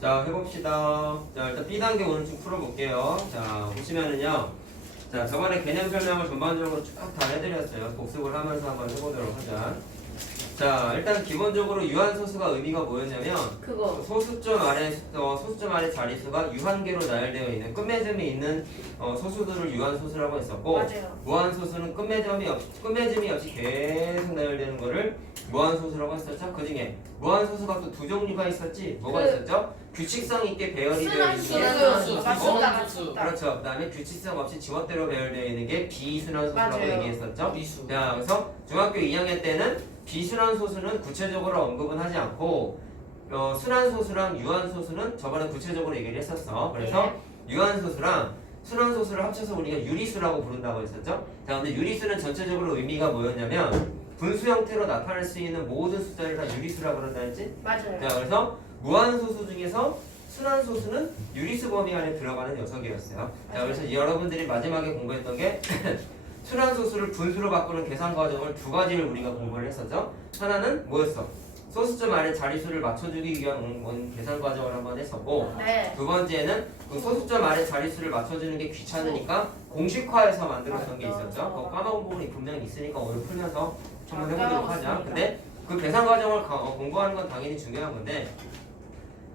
자, 해봅시다. 자, 일단 B단계 오늘 좀 풀어볼게요. 자, 보시면은요. 자, 저번에 개념 설명을 전반적으로 쭉 다 해드렸어요. 복습을 하면서 한번 해보도록 하자. 자, 일단 기본적으로 유한소수가 의미가 뭐였냐면 그거. 소수점 아래 자릿수가 유한계로 나열되어 있는 끝맺음이 있는 소수들을 유한소수라고 했었고, 맞아요. 무한소수는 끝맺음이 없이 계속 나열되는 거를 무한소수라고 했었죠. 그 중에 무한소수가 또 두 종류가 있었지. 뭐가 있었죠? 규칙성 있게 배열이 되어 있는 게 순환소수. 맞습니다. 소수. 그렇죠. 그 다음에 규칙성 없이 지멋대로 배열되어 있는 게 비순환소수라고 맞아요. 얘기했었죠. 미수. 자, 그래서 중학교 2학년 때는 비순환소수는 구체적으로 언급은 하지 않고 순환소수랑 유한소수는 저번에 구체적으로 얘기를 했었어. 그래서 유한소수랑 순환소수를 합쳐서 우리가 유리수라고 부른다고 했었죠. 자, 근데 유리수는 전체적으로 의미가 뭐였냐면 분수 형태로 나타낼 수 있는 모든 숫자를 다 유리수라고 그런다 했지? 맞아요. 자, 그래서 무한소수 중에서 순환소수는 유리수 범위 안에 들어가는 녀석이었어요. 자, 그래서 여러분들이 마지막에 공부했던 게 순환소수를 분수로 바꾸는 계산 과정을 두 가지를 우리가 공부를 했었죠. 하나는 뭐였어? 소수점 안에 자릿수를 맞춰주기 위한 계산 과정을 한번 했었고, 네. 두 번째는 그 소수점 안에 자릿수를 맞춰주는 게 귀찮으니까 공식화해서 만들었던 게 있었죠. 그거 까먹은 부분이 분명히 있으니까 오늘 풀면서 한번 해보도록 하자. 근데 그 계산 과정을 공부하는 건 당연히 중요한 건데,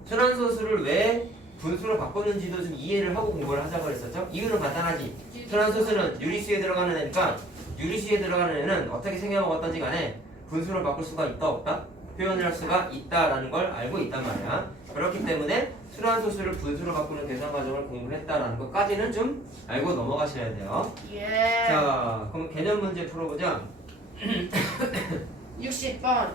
순환소수를 왜 분수로 바꿨는지도 좀 이해를 하고 공부를 하자고 그랬었죠. 이유는 간단하지. 순환소수는 유리수에 들어가는 애니까 유리수에 들어가는 애는 어떻게 생겨먹었던지 간에 분수로 바꿀 수가 있다 없다? 표현을 할 수가 있다라는 걸 알고 있단 말이야. 그렇기 때문에 순환소수를 분수로 바꾸는 계산 과정을 공부했다라는 것까지는 좀 알고 넘어가셔야 돼요. 예. 자, 그럼 개념 문제 풀어보자. 60번.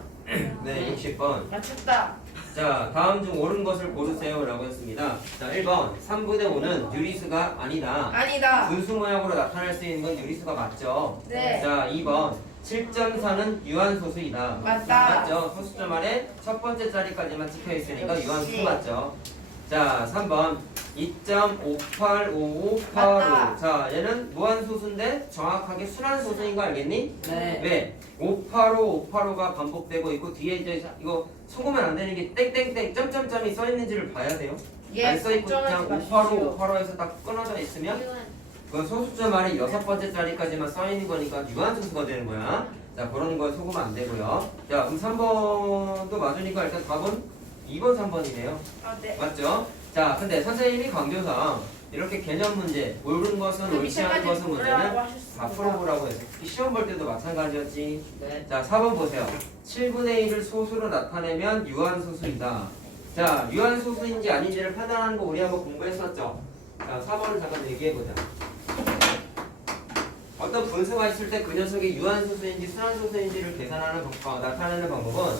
네, 60번. 맞췄다. 자, 다음 중 옳은 것을 고르세요 라고 했습니다. 자, 1번 3분의 5는 유리수가 아니다. 아니다. 분수 모양으로 나타날 수 있는 건 유리수가 맞죠? 네. 자, 2번 7.4는 유한소수이다. 맞다. 맞죠? 소수점 아래 첫 번째 자리까지만 찍혀 있으니까 역시. 유한소수 맞죠? 자, 3번 2.585585. 맞다. 자, 얘는 무한소수인데 정확하게 순환소수인 거 알겠니? 네. 왜? 585가 반복되고 있고 뒤에 이제 이거 속으면 안 되는 게 땡땡땡 점점점이 써 있는지를 봐야 돼요. 예. 안 써 있고 그냥 걱정하지 585에서 딱 끊어져 있으면 그 소수점 안에 여섯 번째 자리까지만 써 있는 거니까 유한소수가 되는 거야. 자, 그런 거 속으면 안 되고요. 자, 그럼 3번도 맞으니까 일단 답은 2번, 3번이네요. 아, 네. 맞죠? 자, 근데 선생님이 강조상 이렇게 개념 문제, 옳은 것은 그 옳지 않은 밑에까지 것은 문제는 보라고 다 하셨습니다. 풀어보라고 해서 시험 볼 때도 마찬가지였지. 네. 자, 4번 보세요. 7분의 1을 소수로 나타내면 유한소수이다. 자, 유한소수인지 아닌지를 판단하는 거 우리 한번 공부했었죠. 자, 4번을 잠깐 얘기해보자. 어떤 분수가 있을 때 그 녀석이 유한소수인지 순환소수인지를 나타내는 방법은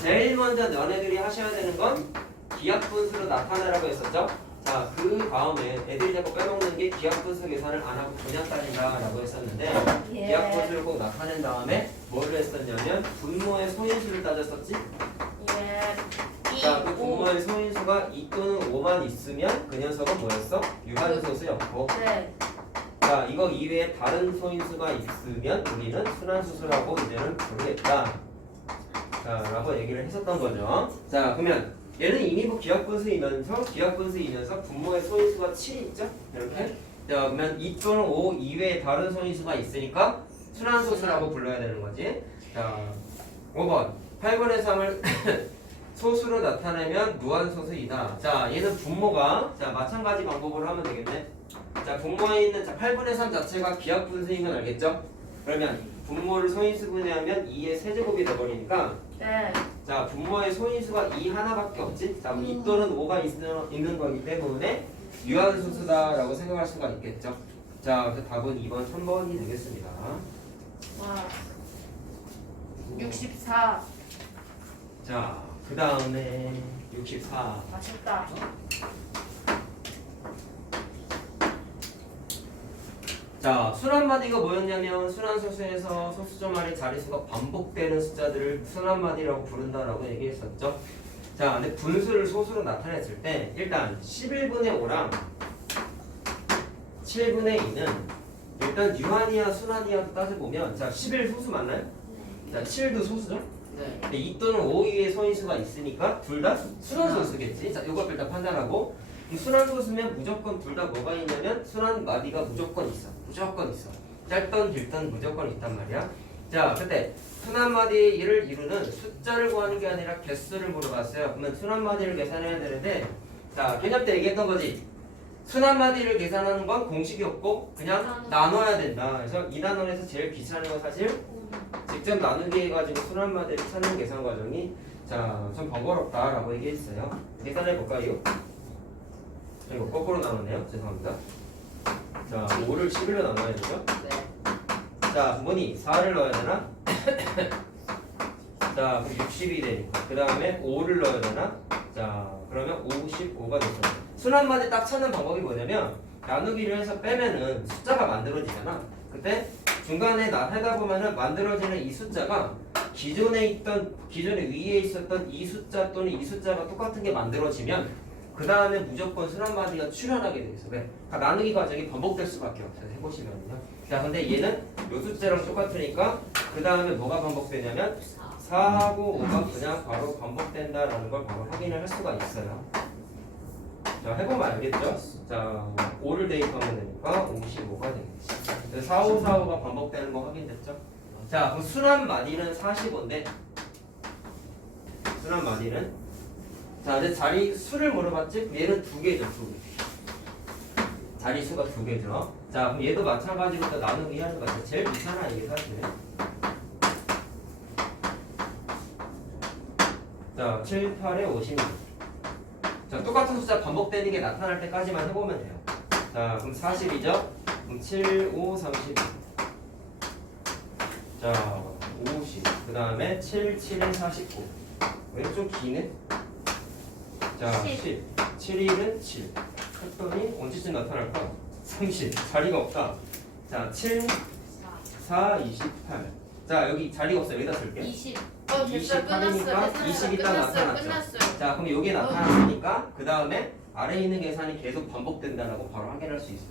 제일 먼저 너네들이 하셔야 되는 건 기하분수로 나타내라고 했었죠. 자, 그 다음에 애들이 자꾸 빼먹는 게 기하분수 계산을 안 하고 그냥 따진다 라고 했었는데 예. 기하분수를 꼭 나타낸 다음에 뭐를 했었냐면 분모의 소인수를 따졌었지. 예. 자, 그 분모의 소인수가 2 또는 5만 있으면 그 녀석은 뭐였어? 유한소수였고, 네. 자, 이거 이외에 다른 소인수가 있으면 우리는 순환소수라고 이제는 부르겠다. 자, 라고 얘기를 했었던 거죠. 자, 그러면 얘는 이미 뭐 기하분수이면서 분모의 소인수가 7이 있죠? 이렇게. 자, 그러면 2 또는 5 이외에 다른 소인수가 있으니까 순환소수라고 불러야 되는 거지. 자, 5번 8분의 3을 소수로 나타내면 무한소수이다. 자, 얘는 분모가 자 마찬가지 방법으로 하면 되겠네. 자, 분모에 있는 8분의 3 자체가 기하분수인 건 알겠죠? 그러면 분모를 소인수 분해하면 2의 세제곱이 돼버리니까 네. 자, 분모의 소인수가 2 하나밖에 없지? 자, 2 또는 5가 있는 거기 때문에 유한소수다라고 생각할 수가 있겠죠? 자, 그 답은 2번, 3번이 되겠습니다. 와. 64. 자, 그 다음에 64. 맞췄다. 자, 순환마디가 뭐였냐면 순환소수에서 소수점 아래 자릿수가 반복되는 숫자들을 순환마디라고 부른다라고 얘기했었죠. 자, 근데 분수를 소수로 나타냈을 때 일단 11분의 5랑 7분의 2는 일단 유한이야 순환이야 따져보면 자, 11 소수 맞나요? 자, 7도 소수죠? 네. 근데 2 또는 5 이외의 소인수가 있으니까 둘 다 순환소수겠지. 자, 요거 일단 판단하고 이 순환소수면 무조건 둘 다 뭐가 있냐면 순환마디가 무조건 있어. 무조건 있어. 짧던 길던 무조건 있단 말이야. 자, 그때 순환마디를 이루는 숫자를 구하는 게 아니라 개수를 물어봤어요. 그러면 순환마디를 계산해야 되는데 자, 개념 때 얘기했던 거지. 순환마디를 계산하는 건 공식이 없고 그냥 나눠야 된다. 그래서 이 단원에서 제일 귀찮은 건 사실 직접 나누기 해가지고 순환마디를 찾는 계산 과정이 좀 번거롭다라고 얘기했어요. 계산해 볼까요? 이거 거꾸로 나눴네요. 죄송합니다. 자, 5를 11로 나눠야 되죠? 네. 자, 뭐니? 4를 넣어야 되나? 자, 그럼 60이 되니까. 그 다음에 5를 넣어야 되나? 자, 그러면 55가 됐어요. 순환마디 딱 찾는 방법이 뭐냐면 나누기를 해서 빼면은 숫자가 만들어지잖아. 그때 중간에 하다 보면은 만들어지는 이 숫자가 기존에 위에 있었던 이 숫자 또는 이 숫자가 똑같은 게 만들어지면 그 다음에 무조건 순환마디가 출현하게 돼 있어. 왜? 나누기 과정이 반복될 수밖에 없어요. 해보시면요. 자, 근데 얘는 요 숫자랑 똑같으니까 그 다음에 뭐가 반복되냐면 4하고 5가 그냥 바로 반복된다라는 걸 바로 확인을 할 수가 있어요. 자, 해보면 알겠죠? 자, 5를 대입하면 되니까 55가 되겠지. 4, 5, 4, 5가 반복되는 거 확인됐죠? 자, 그럼 순환마디는 45인데 순환마디는 자, 이제 자리 수를 물어봤지? 얘는 2개죠, 2개. 자리 수가 2개죠. 자, 그럼 얘도 마찬가지로 또 나누기 하는 거 같아요. 제일 귀찮아, 이게 사실. 자, 7, 8에 56. 자, 똑같은 숫자 반복되는 게 나타날 때까지만 해보면 돼요. 자, 그럼 40이죠? 그럼 7, 5, 32. 자, 50. 그 다음에 7, 7은 49. 왜 좀 기네? 자, 10. 7, 1은 7. 했더니 언제쯤 나타날까? 30. 자리가 없다. 자, 7, 4, 28. 자, 여기 자리가 없어. 여기다 쓸게. 20. 28이니까 20이 딱 나타났죠. 끝났어요. 자, 그럼 여기에 나타났으니까 그 다음에 아래에 있는 계산이 계속 반복된다라고 바로 확인할 수 있어요.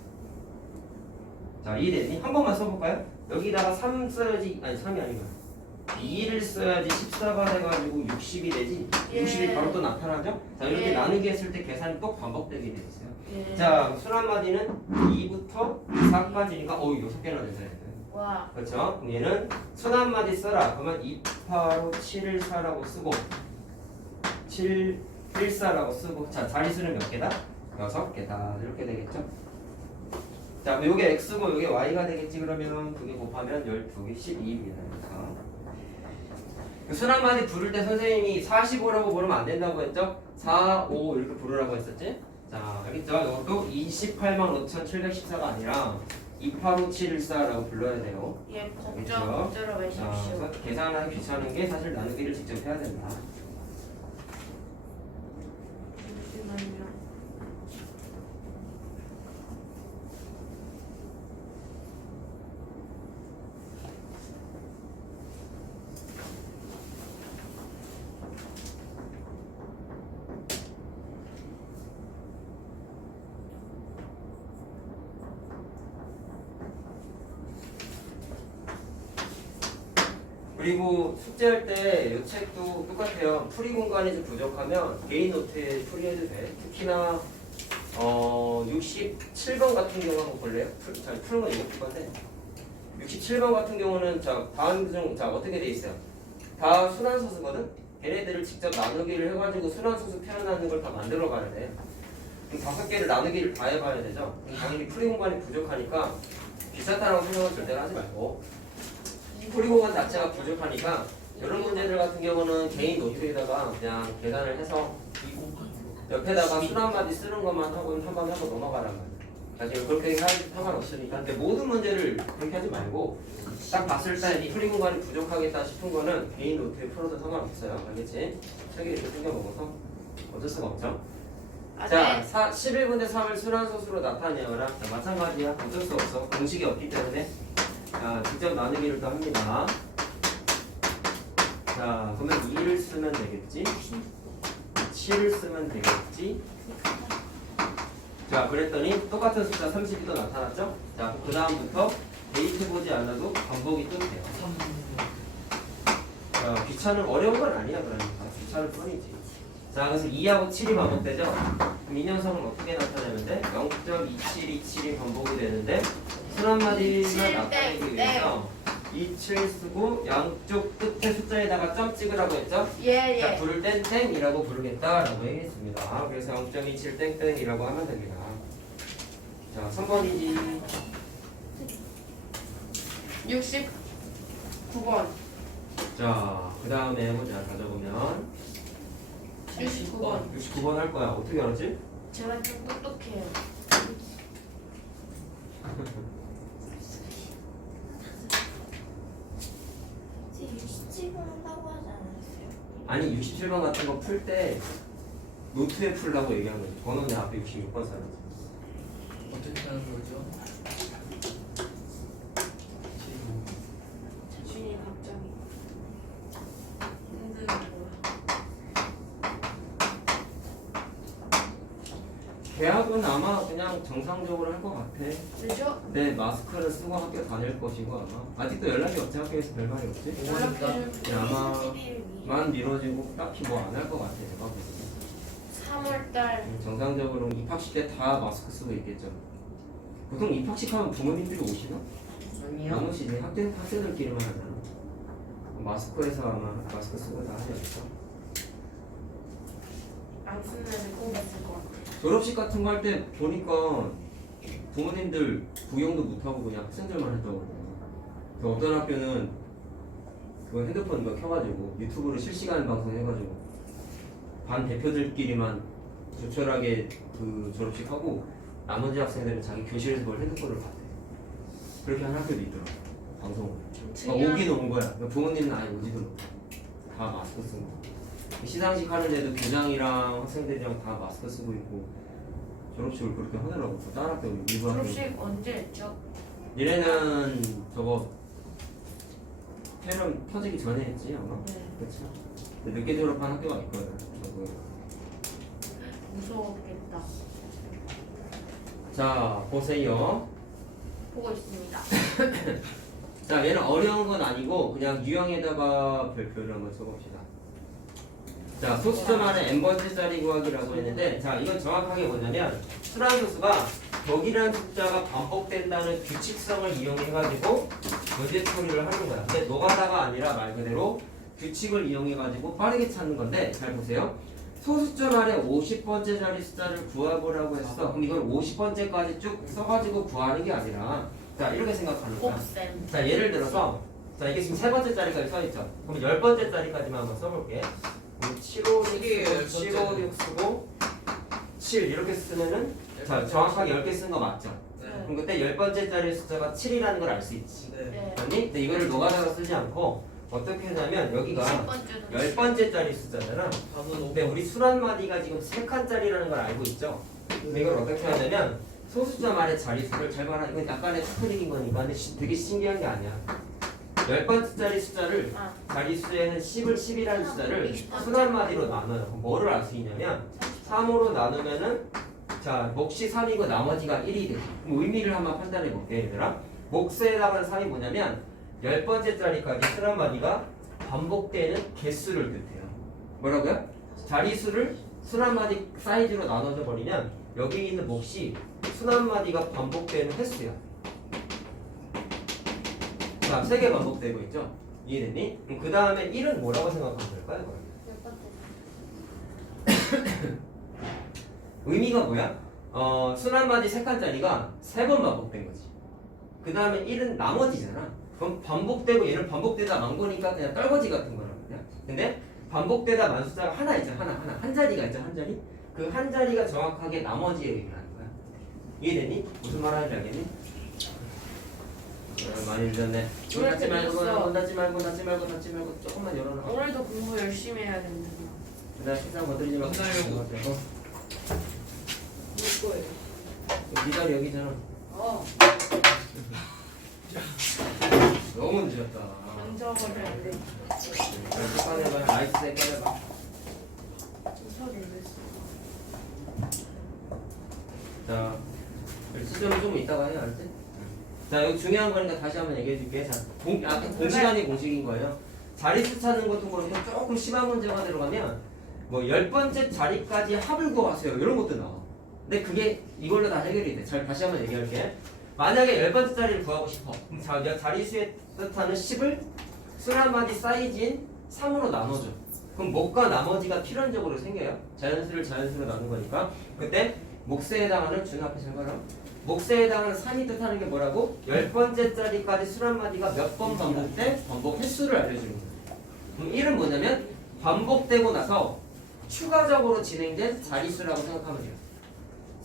자, 이해되니? 한 번만 써볼까요? 여기다가 3 써야지, 아니 3이 아니고 2를 써야지 14가 돼가지고 60이 되지. 60이 바로 또 나타나죠? 자, 이렇게 예. 나누기 했을 때 계산이 또 반복되게 돼 있어요. 예. 자, 순환마디는 2부터 4까지니까 6개나 되잖아요. 와. 그렇죠? 그럼 얘는 순환마디 써라. 그러면 2, 8로 7을 4라고 쓰고 7, 1, 4라고 쓰고 자, 자리수는 몇 개다? 6개다. 이렇게 되겠죠? 자, 그럼 요게 x고 요게 y가 되겠지. 그러면 2개 곱하면 12개 12입니다. 순환마디 부를 때 선생님이 45라고 부르면 안 된다고 했죠? 4, 5 이렇게 부르라고 했었지? 자, 알겠죠? 이것도 285,714가 아니라 285714라고 불러야 돼요. 예, 그렇죠? 걱정 문제로 자, 외십시오. 그래서 계산하기 귀찮은 게 사실 나누기를 직접 해야 된다. 잠시만요. 그리고 숙제할 때 이 책도 똑같아요. 풀이 공간이 좀 부족하면 개인 노트에 풀이해도 돼. 특히나 67번 같은 경우 한번 볼래요? 푸는 건 이거 풀 건데 67번 같은 경우는 자 다음 중 자 어떻게 돼 있어요? 다 순환소수거든? 걔네들을 직접 나누기를 해가지고 순환소수 표현하는 걸 다 만들어 가야 돼. 그럼 5개를 나누기를 다 해봐야 되죠? 당연히 풀이 공간이 부족하니까 비슷하다고 생각은 절대 하지 말고 풀이 공간 자체가 부족하니까 이런 문제들 같은 경우는 개인 노트에다가 그냥 계산을 해서 옆에다가 순환마디 쓰는 것만 하고 한번 하고 넘어가란 말이야. 나중에 그렇게 해도 상관없으니까. 근데 모든 문제를 그렇게 하지 말고 딱 봤을 때 이 풀이 공간이 부족하겠다 싶은 거는 개인 노트에 풀어도 상관없어요. 알겠지? 책에 이렇게 챙겨 먹어서 어쩔 수가 없죠. 자, 11분의 3을 순환소수로 나타내어라. 자, 마찬가지야. 어쩔 수 없어. 공식이 없기 때문에 자, 직접 나누기를 또 합니다. 자, 그러면 2를 쓰면 되겠지? 7을 쓰면 되겠지? 자, 그랬더니 똑같은 숫자 32도 나타났죠? 자, 그 다음부터 대입해보지 않아도 반복이 또 돼요. 자, 자, 귀찮은 어려운 건 아니야. 그러니까 귀찮을 뿐이지. 자, 그래서 2하고 7이 반복되죠? 그럼 이 녀석은 어떻게 나타내면 돼? 0.2727이 반복이 되는데 순 한마디만 나타내기 위해서 27 쓰고 양쪽 끝에 숫자에다가 점 찍으라고 했죠? 예, 자, 예. 부를 땐 땡이라고 부르겠다라고 얘기했습니다. 그래서 0.27 땡땡이라고 하면 됩니다. 자, 3번이지. 69번. 자, 그 다음에 보자. 가져보면 69번. 69번 할 거야. 어떻게 알았지? 제가 좀 똑똑해요. 이제 67번 한다고 하지 않았어요? 아니 67번 같은 거 풀 때 노트에 풀라고 얘기한 거지. 번호 내 앞에 66번 써야지. 어떻게 하는 거죠? 준이 갑자기 힘든 거야. 계약은 아마 그냥 정상적으로 할 것 같아. 그죠? 내 마스크를 쓰고 학교 다닐 것이고 아마 아직도 연락이 없지. 학교에서 별 말이 없지. 연락해주면 아마 31일 미리. 만 미뤄지고 딱히 뭐 안 할 것 같아. 내가 보기엔. 3월달 정상적으로 입학식 때 다 마스크 쓰고 있겠죠. 보통 입학식 하면 부모님들이 오시나? 안 오시지. 학생들끼리만 하잖아. 마스크에서 아마 마스크 쓰고 다 하지 않을까? 안 쓰는 애들 꼭 있을 것 같아. 졸업식 같은 거 할 때 보니까 부모님들 구경도 못하고 그냥 학생들만 했다고 그러더라고요. 그 어떤 학교는 그 핸드폰 이거 켜가지고 유튜브로 실시간 방송 해가지고 반 대표들끼리만 조촐하게 그 졸업식 하고 나머지 학생들은 자기 교실에서 뭘 핸드폰을 봤대. 그렇게 하는 학교도 있더라고. 방송으로. 오긴 온 거야. 그러니까 부모님은 아예 오지도 못해. 다 마스크 쓰고. 시상식 하는데도 교장이랑 학생들이랑 다 마스크 쓰고 있고 졸업식을 그렇게 하더라고. 다른 학교 일부 학교. 졸업식 언제 했죠? 얘네는 저거 폐렴 터지기 전에 했지 아마. 네. 그렇지. 늦게 졸업한 학교가 있거든. 저거. 무서웠겠다. 자 보세요. 보고 있습니다. 자 얘는 어려운 건 아니고 그냥 유형에다가 별표를 한번 써봅시다. 자 소수점 안에 n번째짜리 구하기라고 했는데 자 이건 정확하게 뭐냐면 수란소수가 격이라는 숫자가 반복된다는 규칙성을 이용해가지고 문제 처리를 하는 거야. 근데 노가다가 아니라 말 그대로 규칙을 이용해가지고 빠르게 찾는 건데 잘 보세요. 소수점 안에 50번째 자리 숫자를 구해보라고 했어. 그럼 이걸 50번째까지 쭉 써가지고 구하는 게 아니라 자 이렇게 생각하는 거야. 곱셈. 자 예를 들어서 자 이게 지금 세 번째 자리까지 써있죠. 그럼 10번째 자리까지만 한번 써볼게. 756 쓰고 756 쓰고 7 이렇게 쓰면은 자 정확하게 10개 쓴 거 맞죠? 네. 그럼 그때 10번째 자리 숫자가 7이라는 걸 알 수 있지. 네. 네. 아니? 근데 이거를 노가다가 쓰지 않고 어떻게 하냐면 여기가 10번째도 10번째 자리 숫자잖아. 답은 근데 우리 수란마디가 지금 3칸짜리라는 걸 알고 있죠? 그럼 이걸 어떻게 하냐면 소수점 아래 자리수를 잘 봐라. 이건 약간의 테크닉인 거니까 근데 되게 신기한 게 아니야. 10번째짜리 숫자를 아. 자리수에는 10을 10이라는 숫자를 수란마디로 나눠요. 그럼 뭐를 알 수 있냐면 3으로 나누면은 자 몫이 3이고 나머지가 1이 돼. 그럼 의미를 한번 판단해 볼게 얘들아. 몫에 해당하는 3이 뭐냐면 10번째 자리까지 수란마디가 반복되는 개수를 뜻해요. 뭐라고요? 자리수를 수란마디 사이즈로 나눠져 버리면 여기 있는 몫이 수란마디가 반복되는 횟수야. 자, 3개 반복되고 있죠? 이해됐니? 그럼 그 다음에 1은 뭐라고 생각하면 될까요? 의미가 뭐야? 수란마디 3칸짜리가 3번 반복된 거지. 그 다음에 1은 나머지잖아. 그럼 반복되고 얘는 반복되다 만 거니까 그냥 떨거지 같은 거란 말이야. 근데 반복되다 만 숫자가 하나 있잖아. 하나. 한 자리가 있죠. 한 자리. 그 한 자리가 정확하게 나머지의 의미라는 거야. 이해됐니? 무슨 말 하는지 알겠니? 많이 늦었네. 문 닫지 말고 닫지 말고 조금만 열어놔. 오늘도 공부 열심히 해야 된다. 그다음 식당 건드리지 말고. 끝나려고. 뭘 거예요? 네 자리 여기잖아. 너무 늦었다. 던져버려야 돼. 꺼내봐. 라이스 꺼내봐. 소리 냈어. 자, 시점은 좀 이따가 해야 알지? 자, 여기 중요한 거니까 다시 한번 얘기해 줄게. 자, 공시간이 공식인 거예요. 자릿수 찾는 것도 그렇게 조금 심한 문제가 들어가면 뭐 10번째 자리까지 합을 구하세요 이런 것도 나와. 근데 그게 이걸로 다 해결이 돼. 잘 다시 한번 얘기할게. 만약에 10번째 자리를 구하고 싶어. 그럼 자리수의 뜻하는 10을 수란마디 사이즈인 3으로 나눠줘. 그럼 목과 나머지가 필연적으로 생겨요. 자연수를 자연수로 나눈 거니까. 그때 몫에 해당하는 준 앞에 잘 봐라. 몫에 해당하는 3이 뜻하는 게 뭐라고? 10번째 자리까지 수란마디가 몇 번 반복돼? 반복 횟수를 알려주는 거예요. 그럼 1은 뭐냐면 반복되고 나서 추가적으로 진행된 자릿수라고 생각하면 돼요.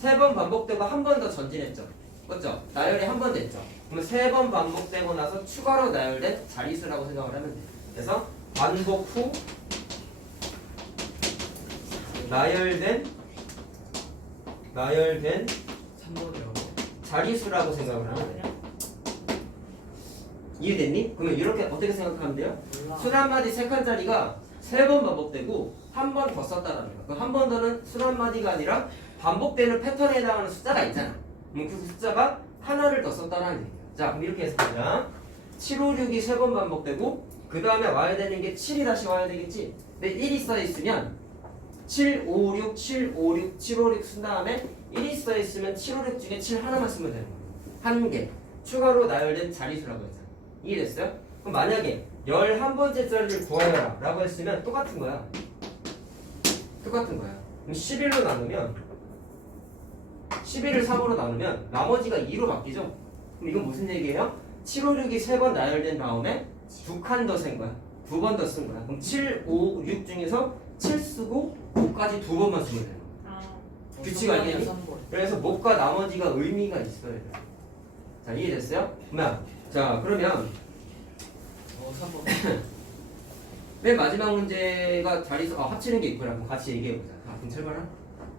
3번 반복되고 한 번 더 전진했죠. 그렇죠? 나열이 한 번 됐죠. 그러면 3번 반복되고 나서 추가로 나열된 자릿수라고 생각을 하면 돼요. 그래서 반복 후 나열된 3번이라고. 자릿수라고 생각을 하면 돼요. 이해됐니? 그러면 이렇게 어떻게 생각하면 돼요? 몰라. 순 한마디 세 칸짜리가 3번 반복되고 한 번 더 썼다는 거야. 그 한 번 더는 순 한마디가 아니라 반복되는 패턴에 해당하는 숫자가 있잖아. 그럼 그 숫자가 하나를 더 썼다는 얘기야. 자, 그럼 이렇게 해석하자. 756이 3번 반복되고 그 다음에 와야 되는 게 7이 다시 와야 되겠지. 근데 1이 써있으면 756, 756, 756 쓴 다음에 1이 써있으면 756 중에 7 하나만 쓰면 되는 거야. 한 개. 추가로 나열된 자릿수라고 했잖아. 이해됐어요? 그럼 만약에 11번째 자리를 구하여라 라고 했으면 똑같은 거야. 똑같은 거야. 그럼 11로 나누면 11을 3으로 나누면 나머지가 2로 바뀌죠? 그럼 이건 무슨 얘기예요? 756이 3번 나열된 다음에 2칸 더 센 거야. 2번 더 쓴 거야. 그럼 7, 5, 6 중에서 7 쓰고 5까지 2번만 쓰면 되는 거야. 아, 규칙 알겠니? 3번. 그래서 목과 나머지가 의미가 있어야 돼. 자, 이해됐어요? 자, 그러면 3번. 맨 마지막 문제가 자리수 합치는 게 있구나. 그럼 같이 얘기해보자. 자, 그럼 출발하.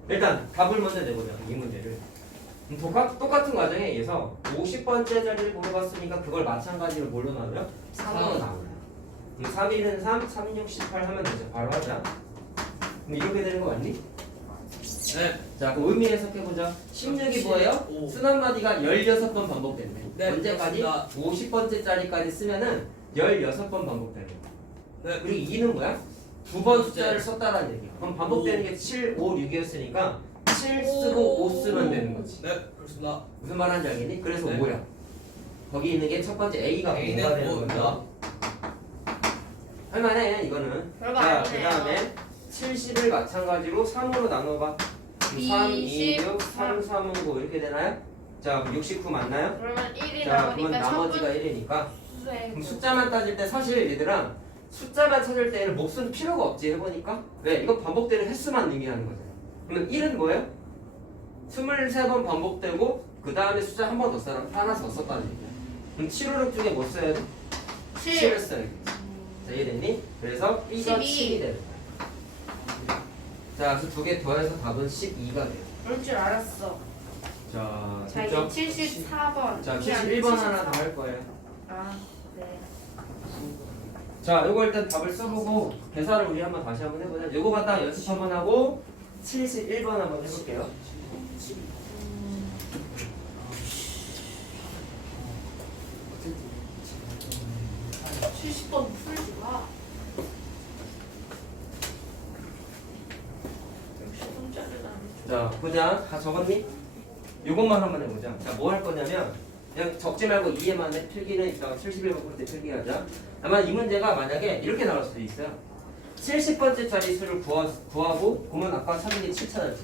일단 답을 먼저 내보자. 이 문제를. 똑같은 과정에 의해서 50번째 자리를 물어봤으니까 그걸 마찬가지로 뭘로 나눠요? 3으로 나눠요. 3일은 3, 3, 6, 18 하면 되죠. 바로 하자. 그럼 이렇게 되는 거 맞니? 네. 자, 그럼 의미 해석해보자. 16이 뭐예요? 오. 순 한마디가 16번 반복된대. 네, 언제까지? 그렇습니다. 50번째 자리까지 쓰면은 16번 반복되는 거야. 네. 그리고 2는 뭐야? 2번 숫자를 썼다라는 얘기야. 그럼 반복되는 게 7, 5, 6이었으니까 7 쓰고 5 쓰면 되는 거지. 네, 그렇습니다. 무슨 말 하는지 알겠니? 그래서 네. 5야. 거기 있는 게 첫 번째 A가 A는 5가 되는 뭐입니다? 거야. 할만해 이거는. 별거 자, 그 아니네요. 다음에 70을 마찬가지로 3으로 나눠봐. 3, 2, 6, 3, 3, 5 이렇게 되나요? 자, 69 맞나요? 그러면 1이 자, 그러면 나오니까 나머지가 첫 1이니까. 번째 그럼 숫자만 따질 때 사실 얘들아 숫자만 찾을 때는 몫은 필요가 없지 해보니까. 왜? 이거 반복되는 횟수만 의미하는 거잖아. 그러면 1은 뭐예요? 23번 반복되고 그 다음에 숫자 한 번 더 써라. 하나 더 썼다는 얘기야. 그럼 756 중에 뭐 써야 돼? 7을 써야겠지. 자, 이해됐니? 그래서 B가 12. 7이 되는 거야. 자, 그 두 개 더해서 답은 12가 돼요. 그럴 줄 알았어. 자, 자, 됐죠? 이제 74번. 자, 71번 하나 더 할 거예요. 아, 네. 자, 요거 일단 답을 써보고 계산을 우리 한번 다시 한번 해보자. 요거 갖다가 연습 한번 하고 71번 한번 해볼게요. 70번 풀지 마. 역시 혼자를 안 자, 보자. 다 적었니? 요것만 한번 해보자. 자, 뭐 할 거냐면 그냥 적지 말고 이해만 해. 필기는 이따가 71번 풀 때 필기하자. 아마 이 문제가 만약에 이렇게 나올 수도 있어요. 70번째 자리수를 구하고 보면 아까 찾은 게 7차였지.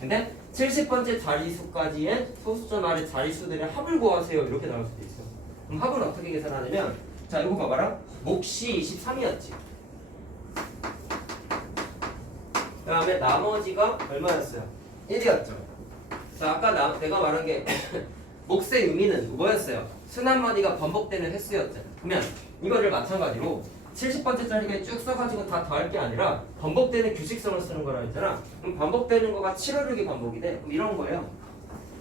근데 70번째 자리수까지의 소수점 아래 자리수들의 합을 구하세요. 이렇게 나올 수도 있어. 그럼 합을 어떻게 계산하냐면 자, 이거 봐봐라. 몫이 23이었지. 그 다음에 나머지가 얼마였어요? 1이었죠. 자, 아까 내가 말한 게 몫의 의미는 뭐였어요? 순 한마디가 반복되는 횟수였잖아. 그러면 이거를 마찬가지로 70번째 짜리가 쭉 써가지고 다 더할 게 아니라 반복되는 규칙성을 쓰는 거라 했잖아. 그럼 반복되는 거가 7, 5, 6이 반복이 돼. 그럼 이런 거예요.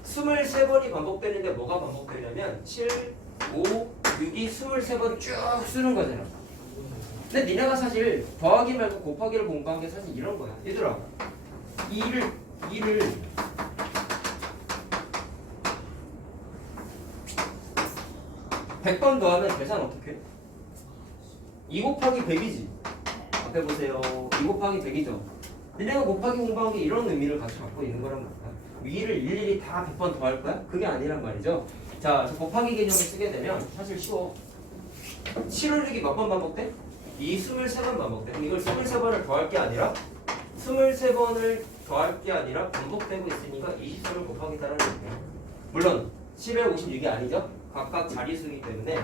23번이 반복되는데 뭐가 반복되냐면 7, 5, 6이 23번 쭉 쓰는 거잖아. 근데 니네가 사실 더하기 말고 곱하기를 공부한 게 사실 이런 거야. 얘들아, 2를 100번 더하면 계산 어떻게 해? 2 곱하기 100이지. 앞에 보세요. 2 곱하기 100이죠. 얘네가 곱하기 공부한 게 이런 의미를 같이 갖고 있는 거란 말이야. 위를 일일이 다 100번 더 할 거야? 그게 아니란 말이죠. 자, 곱하기 개념을 쓰게 되면 사실 쉬워. 7을 몇 번 반복돼? 23번 반복돼. 그럼 이걸 23번을 더할 게 아니라 23번을 더할 게 아니라 반복되고 있으니까 24를 곱하기 따르는 거예요. 물론 7에 56이 아니죠. 각각 자리수이기 때문에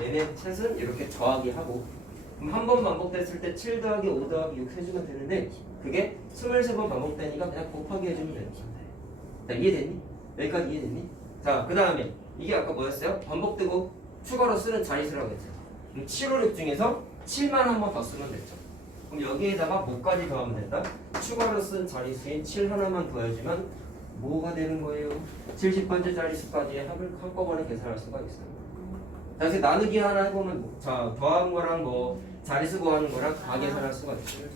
얘네 셋은 이렇게 더하기 하고 그럼 한 번 반복됐을 때 7 더하기 5 더하기 6 해주면 되는데 그게 23번 반복되니까 그냥 곱하기 해주면 되는 거야. 자, 이해됐니? 여기까지 이해됐니? 자, 그 다음에 이게 아까 뭐였어요? 반복되고 추가로 쓰는 자리수라고 했죠. 그럼 7, 5, 6 중에서 7만 한 번 더 쓰면 됐죠. 그럼 여기에다가 뭐까지 더하면 된다? 추가로 쓴 자리수인 7 하나만 더해주면 뭐가 되는 거예요? 70번째 자리수까지 합을 한꺼번에 계산할 수가 있어요. 자, 이제 나누기 하나 해보면 자, 더한 거랑 뭐 자리수 구하는 거랑 다 계산할 수가 있어요.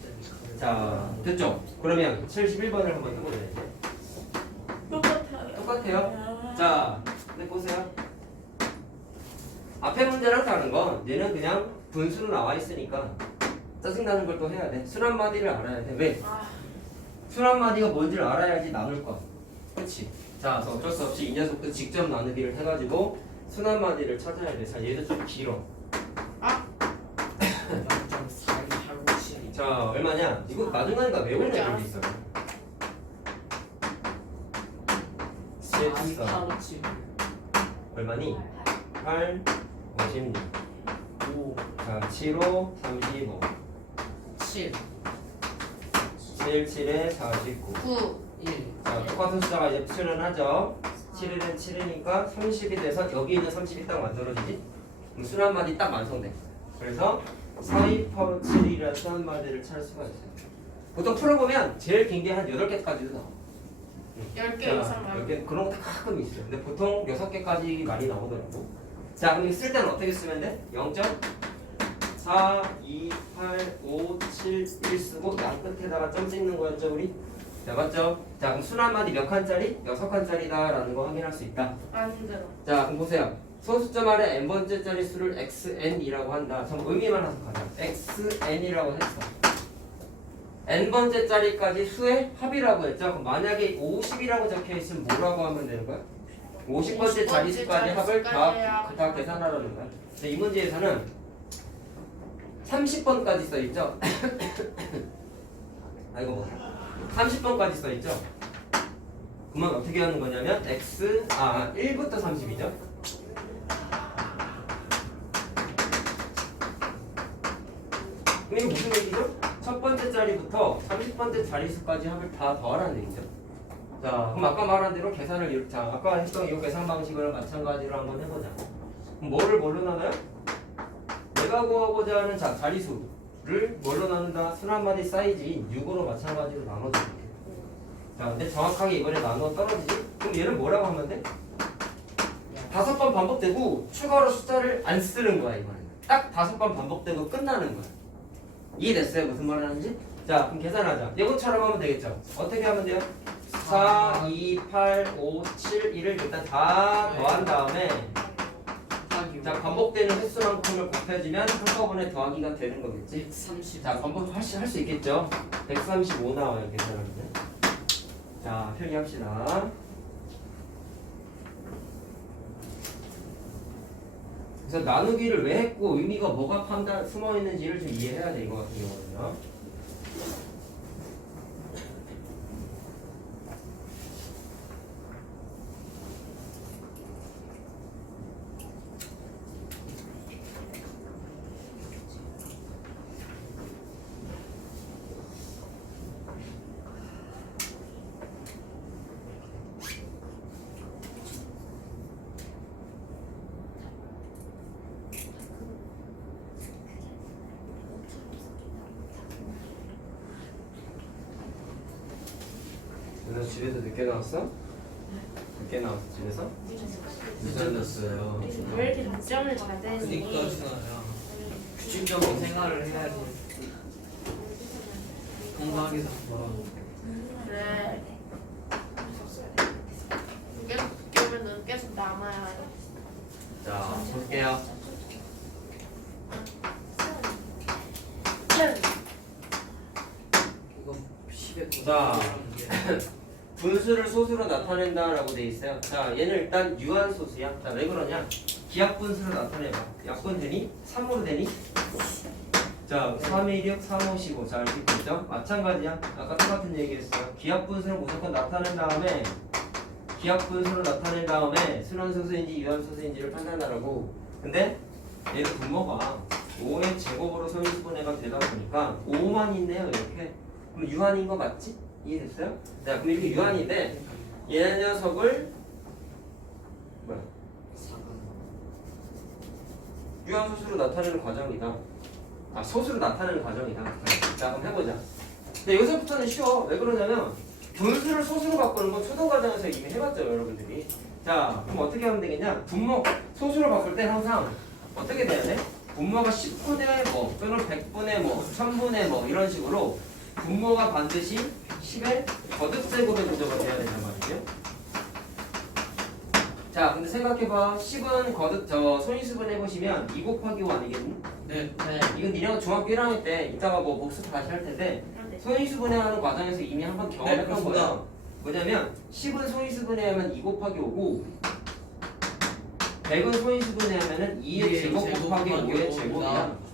자, 됐죠? 그러면 71번을 한번 해보자 이제. 똑같아요. 자, 근데 보세요. 앞에 문제랑 다른 건 얘는 그냥 분수로 나와 있으니까 짜증나는 걸 또 해야 돼. 순한 마디를 알아야 돼. 왜? 순한 마디가 뭔지를 알아야지 나눌 거야. 그렇지? 자, 그래서 어쩔 수 없이 이 녀석도 직접 나누기를 해가지고 순한 마디를 찾아야 돼. 자, 얘도 좀 길어. 자, 얼마냐? 이거 나중하니까 외우는 애들도 있어요. 14 얼마니? 8, 56 5 자, 7, 5, 35 7 7, 7에 49 9. 1 자, 똑같은 숫자가 이제 출현하죠. 7일은 7이니까 30이 돼서 여기 있는 30이 딱 만들어지지? 그럼 순한 마디 딱 완성돼. 그래서 42퍼 7이라는 순한 마디를 찾을 수가 있어요. 보통 풀어보면 제일 긴 게 한 8개까지도 나와. 10개 자, 이상 나와. 10개 그런 거 가끔 있어요. 근데 보통 6개까지 많이 나오더라고. 자, 그럼 이거 쓸 때는 어떻게 쓰면 돼? 0.4, 2, 8, 5, 7, 1 쓰고 양 끝에다가 점 찍는 거였죠, 우리? 자, 맞죠? 자, 그럼 순한 마디 몇 칸짜리? 6칸짜리다 라는 거 확인할 수 있다. 안 들어. 자, 그럼 보세요. 소수점 아래 n번째 짜리 수를 xn이라고 한다. 참 의미만 해석하자. xn이라고 했어. n번째 짜리까지 수의 합이라고 했죠. 그럼 만약에 50이라고 적혀 있으면 뭐라고 하면 되는 거야? 50번째 자리수까지 합을 다 계산하라는 거야. 근데 이 문제에서는 30번까지 써 있죠. 아, 이거 뭐 30번까지 써 있죠. 그러면 어떻게 하는 거냐면 1부터 30이죠. 그럼 이게 무슨 얘기죠? 첫 번째 자리부터 30번째 자리수까지 합을 다 더하라는 얘기죠. 자, 그럼 아까 말한 대로 계산을 이렇게, 자, 아까 했던 이 계산 방식을 마찬가지로 한번 해보자. 그럼 뭐를 뭘로 나눠요? 내가 구하고자 하는 자리수를 뭘로 나눈다? 순한 마디 사이즈인 6으로 마찬가지로 나눠줘. 자, 근데 정확하게 이번에 나눠 떨어지지? 그럼 얘는 뭐라고 하면 돼? 5번 반복되고 추가로 숫자를 안 쓰는 거야, 이번에는. 딱 5번 반복되고 끝나는 거야. 이해됐어요? 무슨 말 하는지? 자, 그럼 계산하자. 이것처럼 하면 되겠죠? 어떻게 하면 돼요? 4, 2, 8, 5, 7, 1을 일단 다 더한 다음에 자, 반복되는 횟수만큼을 곱해주면 한꺼번에 더하기가 되는 거겠지? 130 자, 반복 할 수 있겠죠? 135 나와요, 계산하면. 자, 필기합시다. 그래서 나누기를 왜 했고 의미가 뭐가 숨어 있는지를 좀 이해해야 돼, 이거 같은 경우는요. 오늘 집에서 늦게 나왔어? 늦게 나왔어, 집에서? 늦었어요. 왜 이렇게 답장을 잘 되니? 그니까 준아야 규칙적인 생활을 해야지 건강하게 살아. 그래. 계속 깨우면 계속 남아야 해. 자, 볼게요. 자, 분수를 소수로 나타낸다라고 돼 있어요. 자, 얘는 일단 유한소수야. 자, 왜 그러냐? 기하분수로 나타내봐. 약분 되니? 3으로 되니? 자, 3, 1, 6, 3, 5, 15. 자, 이렇게 되죠? 마찬가지야. 아까 똑같은 얘기했어요. 기하분수를 무조건 나타낸 다음에 순환소수인지 유한소수인지를 판단하라고. 근데 얘는 분모가 5의 제곱으로 소인수분해가 되다 보니까 5만 있네요. 이렇게. 그럼 유한인 거 맞지? 이해됐어요? 자, 그럼 이렇게 유한인데 얘 녀석을 뭐야? 유한소수로 나타내는 과정이다. 아, 소수로 나타내는 과정이다. 자, 그럼 해보자. 근데 여기서부터는 쉬워. 왜 그러냐면 분수를 소수로 바꾸는 건 초등 과정에서 이미 해봤죠, 여러분들이. 자, 그럼 어떻게 하면 되겠냐? 분모 소수로 바꿀 때 항상 어떻게 돼야 돼? 분모가 10분의 뭐 또는 100분의 뭐 1000분의 뭐 이런 식으로 분모가 반드시 10의 거듭제곱의 구조가 돼야 된단 말이에요. 자, 근데 생각해봐. 10은 소인수분 해보시면 2 곱하기 5 아니겠니? 네. 이건 니네가 중학교 1학년 때 이따가 뭐 복습 다시 할 텐데 소인수분해하는 과정에서 이미 한번 경험했던 그렇습니다. 거예요. 뭐냐면 10은 소인수분해하면 2 곱하기 5고 100은 소인수분해하면은 2의 제곱 곱하기 5의 제곱이야.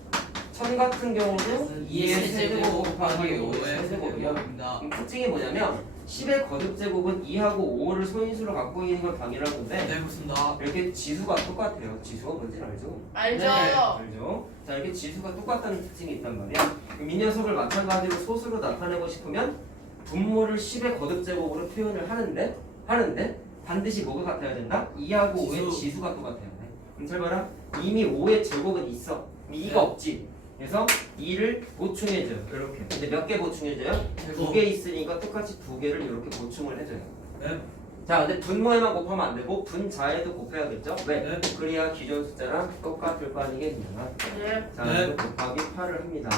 1000 같은 경우는 2의 세제곱 곱하기 5의 세제곱이야. 그럼 특징이 뭐냐면 10의 거듭제곱은 2하고 5를 소인수로 갖고 있는 걸 당연한 건데 네, 그렇습니다. 이렇게 지수가 똑같아요. 지수가 뭔지 알죠? 알죠? 알죠? 자, 이렇게 지수가 똑같다는 특징이 있단 말이야. 그럼 이 녀석을 마찬가지로 소수로 나타내고 싶으면 분모를 10의 거듭제곱으로 표현을 하는데 반드시 뭐가 같아야 된다? 2하고 5의 지수가 똑같아야 돼. 그럼 잘 봐라. 이미 5의 제곱은 있어. 2가 없지. 그래서 2를 보충해줘요. 이렇게. 근데 몇 개 보충해줘요? 2개 있으니까 똑같이 2개를 이렇게 보충을 해줘요. 네. 자, 근데 분모에만 곱하면 안 되고 분자에도 곱해야겠죠? 왜? 네. 그래야 기존 숫자랑 똑같을 거 아니겠냐? 네. 자, 네. 이거 곱하기 8을 합니다.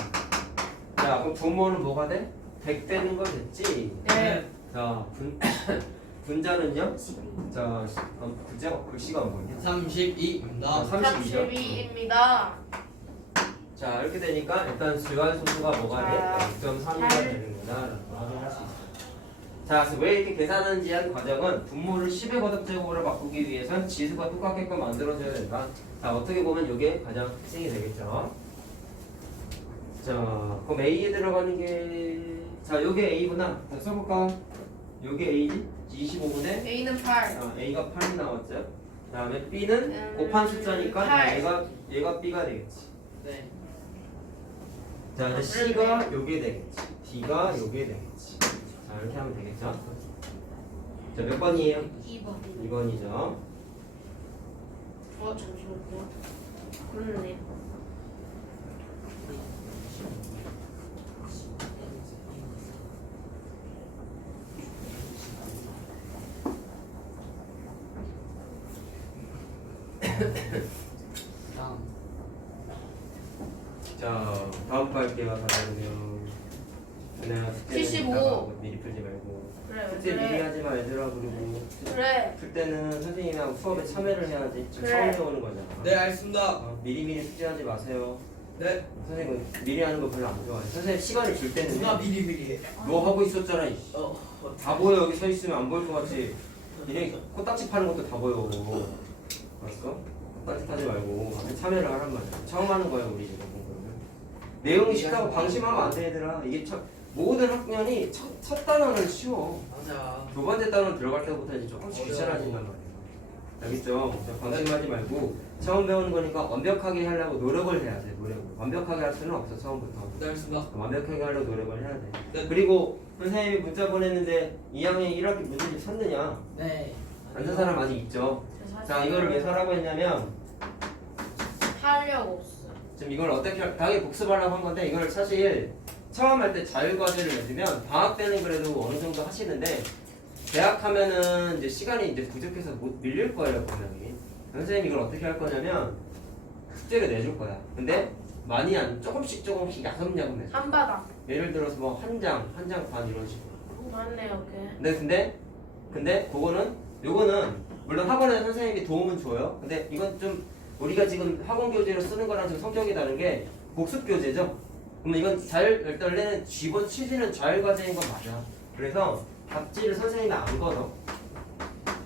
자, 그럼 분모는 뭐가 돼? 100 되는 거 됐지? 네. 자, 분자는요? 자, 글씨가 뭐냐? 32입니다. 32죠? 32입니다. 자, 이렇게 되니까 일단 주간소수가 뭐가 돼? 자, 0.3이 되는구나 라고 확인할 수 있어요. 자, 그래서 왜 이렇게 계산하는지 한 과정은 분모를 10의 거듭제곱으로 바꾸기 위해선 지수가 똑같게끔 만들어줘야 된다. 자, 어떻게 보면 이게 가장 특징이 되겠죠. 자, 그럼 A에 들어가는 게 자, 요게 A구나. 자, 써볼까? 요게 A지? 25분의 A는 8. 자, A가 8이 나왔죠. 그 다음에 B는 곱한 숫자니까 8. 얘가 B가 되겠지. 네. 자, 이제 C가 요게 되겠지. D가 요게 되겠지. 자, 이렇게 하면 되겠죠. 자, 몇 번이에요? 2번. 2번이죠. 잠시만요. 그러네. 다음. 자, 다음 거 할게요. 다음은요. 그냥 숙제는 75. 이따가 미리 풀지 말고. 그래. 숙제 미리 그래. 하지 마, 얘들아. 그리고 그래. 풀 때는 선생님이랑 수업에 참여를 해야지. 지금 그래. 처음 배우는 거잖아. 네, 알겠습니다. 미리미리 숙제하지 마세요. 네. 선생님은 미리 하는 거 별로 안 좋아해. 선생님 시간을 줄 때는 누가 미리미리. 너 하고 있었잖아. 이씨. 어. 다 보여. 여기 서 있으면 안 보일 것 같지. 니네 코딱지 파는 것도 다 보여. 알았어? 코딱지 파지 말고 참여를 하란 말이야. 처음 하는 거야 우리 지금 공부는. 내용이 쉽다고 방심하면 안 돼 얘들아. 이게 모든 학년이 첫 단원은 쉬워. 맞아. 두 번째 단원 들어갈 때부터 이제 조금씩 귀찮아진단 말이야. 알겠죠? 자, 방심하지 말고 처음 배우는 거니까 완벽하게 하려고 노력을 해야 돼. 노력을. 완벽하게 할 수는 없어 처음부터. 네, 알겠습니다. 완벽하게 하려고 노력을 해야 돼. 네. 그리고 선생님이 문자 보냈는데 2학년 1학기 문제집 샀느냐? 네. 안 산 사람 아직 있죠. 자, 이거를 왜 사라고 했냐면 탄력 없어. 지금 이걸 어떻게 당연히 복습하려고 한 건데 이걸 사실 처음 할 때 자율과제를 내주면 방학 때는 그래도 어느 정도 하시는데 대학 하면은 이제 시간이 이제 부족해서 못 밀릴 거예요 분명히. 선생님이 이걸 어떻게 할 거냐면 숙제를 내줄 거야. 근데 많이 안 조금씩 야금야금 해줘. 한 바닥. 예를 들어서 뭐 한 장 반 이런 식으로. 맞네요. 오케이. 근데 요거는 물론 학원에 선생님이 도움은 줘요. 근데 이건 좀 우리가 지금 학원 교재로 쓰는 거랑 좀 성격이 다른 게 복습 교재죠. 그러면 이건 일단 원래는 기본 취지는 자율과제인 건 맞아. 그래서 답지를 선생님이 안 걷어.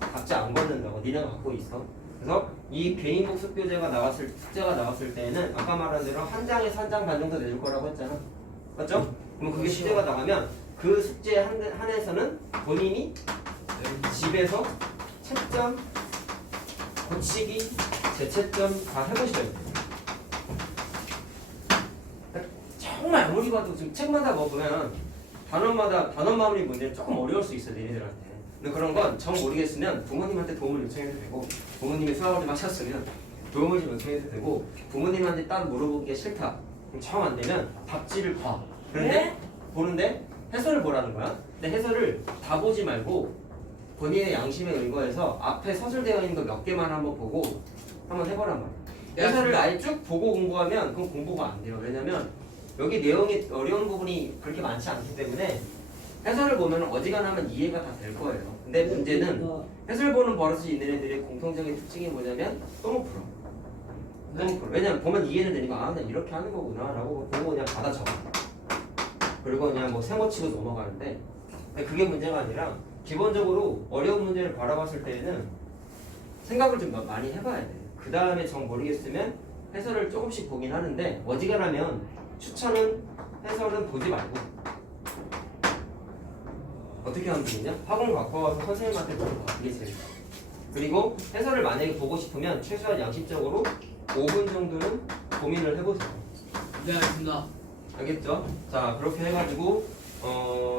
답지 안 걷는다고 니네가 갖고 있어. 그래서 이 개인 복습 교재가 숙제가 나왔을 때는 아까 말한 대로 한 장에서 한 장 반 정도 내줄 거라고 했잖아. 맞죠? 그럼 그게 숙제가 나가면 그 숙제 한해서는 본인이 집에서 채점, 고치기, 재채점 다 해보셔야 돼요. 정말 아무리 봐도 지금 책마다 보면 단원마무리 문제는 조금 어려울 수 있어 얘네들한테. 근데 그런 건 정 모르겠으면 부모님한테 도움을 요청해도 되고, 부모님이 수학을 좀 하셨으면 도움을 좀 요청해도 되고, 부모님한테 따로 물어보기가 싫다. 그럼 정 안 되면 답지를 봐. 그런데 보는데 해설을 보라는 거야. 근데 해설을 다 보지 말고 본인의 양심에 의거해서 앞에 서술되어 있는 거 몇 개만 한번 보고 한번 해보란 말이야. 해설을 아예 쭉 보고 공부하면 그건 공부가 안 돼요. 왜냐면 여기 내용이 어려운 부분이 그렇게 많지 않기 때문에 해설을 보면 어지간하면 이해가 다 될 거예요. 근데 문제는 해설 보는 버릇이 있는 애들의 공통적인 특징이 뭐냐면 너무 풀어. 너무 풀어. 왜냐면 보면 이해는 되니까 아, 그냥 이렇게 하는 거구나 라고 보고 그냥 받아 적어. 그리고 그냥 뭐 세모 치고 넘어가는데 그게 문제가 아니라 기본적으로 어려운 문제를 바라봤을 때에는 생각을 좀 많이 해봐야 돼. 그 다음에 정 모르겠으면 해설을 조금씩 보긴 하는데 어지간하면 추천은 해설은 보지 말고 어떻게 하면 되냐? 학원 갖고 와서 선생님한테 물어봐. 그게 제일 좋아. 그리고 해설을 만약에 보고 싶으면 최소한 양심적으로 5분 정도는 고민을 해보세요. 네, 알겠습니다. 알겠죠? 자, 그렇게 해가지고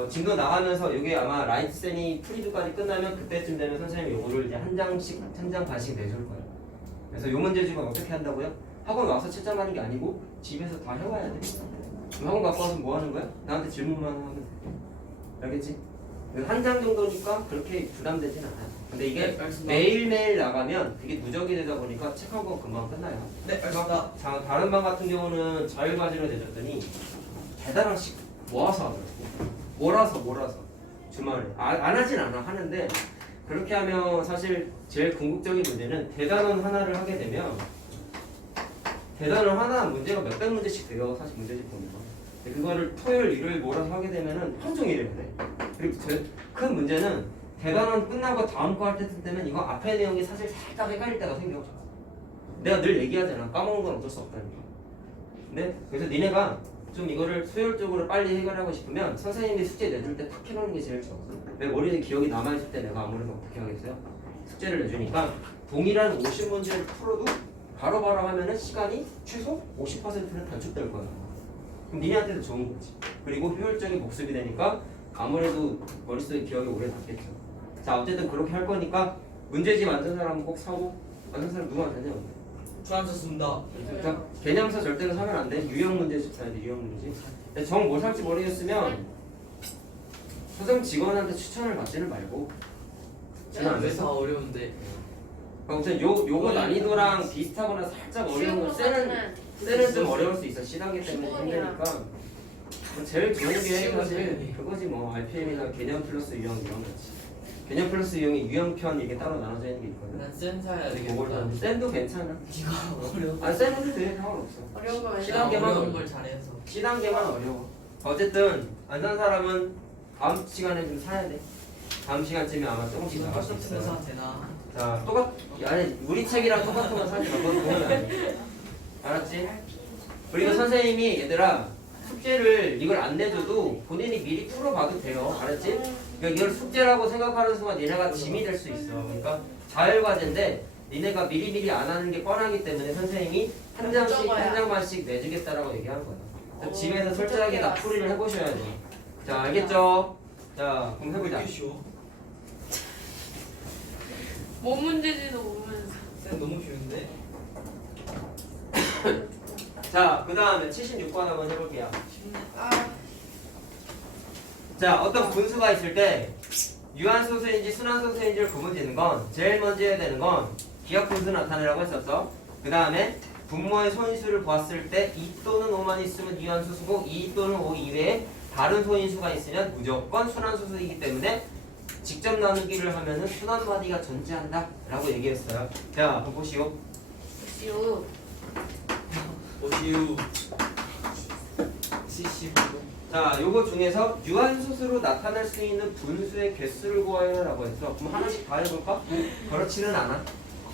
진도 나가면서 이게 아마 라이트센이 프리드까지 끝나면 그때쯤 되면 선생님이 요거를 이제 한 장 반씩 내줄 거예요. 그래서 요 문제집은 어떻게 한다고요? 학원 와서 채점하는 게 아니고 집에서 다 해와야 돼. 그럼 학원 갖고 와서 뭐 하는 거야? 나한테 질문만 하면 돼. 알겠지? 한 장 정도니까 그렇게 부담되진 않아요. 근데 이게 매일매일 나가면 그게 누적이 되다 보니까 책 한 권 금방 끝나요. 네, 알겠습니다. 자, 다른 반 같은 경우는 자율과제로 내줬더니 대단한씩 모아서 하더라고. 몰아서 주말에 안 하진 않아. 하는데 그렇게 하면 사실 제일 궁극적인 문제는 대단원 하나를 하게 되면 대단원 하나 문제가 몇백 문제씩 돼요. 사실 문제집 보면. 근데 그거를 토요일, 일요일 몰아서 하게 되면은 하루 종일 해야 돼. 그리고 제일 큰 문제는 대단원 끝나고 다음 거 할 때쯤 되면 이거 앞에 내용이 사실 살짝 헷갈릴 때가 생겨. 내가 늘 얘기하잖아. 까먹는 건 어쩔 수 없다니까. 근데 그래서 니네가 좀 이거를 수요일적으로 빨리 해결하고 싶으면 선생님이 숙제 내줄 때 탁 해놓는 게 제일 좋아. 내 머리에 기억이 남아있을 때 내가 아무래도 어떻게 하겠어요? 숙제를 내주니까 동일한 50문제를 풀어도 바로바로 하면은 시간이 최소 50%는 단축될 거야. 그럼 니네한테도 좋은 거지. 그리고 효율적인 복습이 되니까 아무래도 머릿속에 기억이 오래 남겠죠. 자, 어쨌든 그렇게 할 거니까 문제집 만든 사람은 꼭 사고, 만든 사람 누구한테 하냐? 저안 썼습니다. 그러니까 개념서 절대로 사면 안 돼. 유형 문제집 사야 돼. 유형 문제. 정 뭐 살지 모르겠으면 소장 직원한테 추천을 받지는 말고. 저는 안 왜 됐어. 다 어려운데? 아무튼 요거 난이도랑 비슷하거나 살짝 어려운 거 쎄는 좀 어려울 수 있어. C단계 때문에 힘드니까. 제일 좋은 게 사실 그거지 뭐. RPM이나 개념 플러스 유형 이런 거지. 개념 플러스 유형이 유형편 이게 따로 나눠져 있는 게 있거든. 난센 사야 그걸 되겠다. 다 쌤도 괜찮아. 네가 어려워. 아 쌤도 돼. 상관없어. 어려운 거 시간계만 어려운 걸 잘해서. C단계만 어려워. 어쨌든 안 산 사람은 다음 시간에 좀 사야 돼. 다음 시간쯤에 아마 조금씩 나갈 수 있어요. 사도 되나? 자, 아니 우리 책이랑 똑같은 거 사지 말고 보면 안 돼. 알았지? 그리고 선생님이 얘들아 숙제를 이걸 안 내줘도 본인이 미리 풀어봐도 돼요. 알았지? 그러니까 이걸 숙제라고 생각하는 순간 얘네가 짐이 될 수 있어. 그러니까 자율과제인데 니네가 미리미리 안 하는 게 뻔하기 때문에 선생님이 한 장씩 한 장만씩 내주겠다라고 얘기하는 거야. 그래서 집에서 솔직하게 다 풀이를 해보셔야 돼. 자, 알겠죠? 자, 그럼 해보자. 왜 이렇게 쉬워? 뭔 문제지도 모르면서. 쌤 너무 쉬운데? 자, 그 다음에 76번 한번 해볼게요. 아, 자, 어떤 분수가 있을 때 유한소수인지 순환소수인지를 구분짓는 건 제일 먼저 해야 되는 건 기하분수 나타내라고 했었어. 그 다음에 분모의 소인수를 보았을 때 2 또는 5만 있으면 유한소수고 2 또는 5 이외에 다른 소인수가 있으면 무조건 순환소수이기 때문에 직접 나누기를 하면은 순환마디가 존재한다 라고 얘기했어요. 자, 한번 보시오. 유. 어디유? CC 자, 요거 중에서 유한수수로 나타낼 수 있는 분수의 개수를 구하여라고 했어. 그럼 하나씩 다 해볼까? 그렇지는 않아.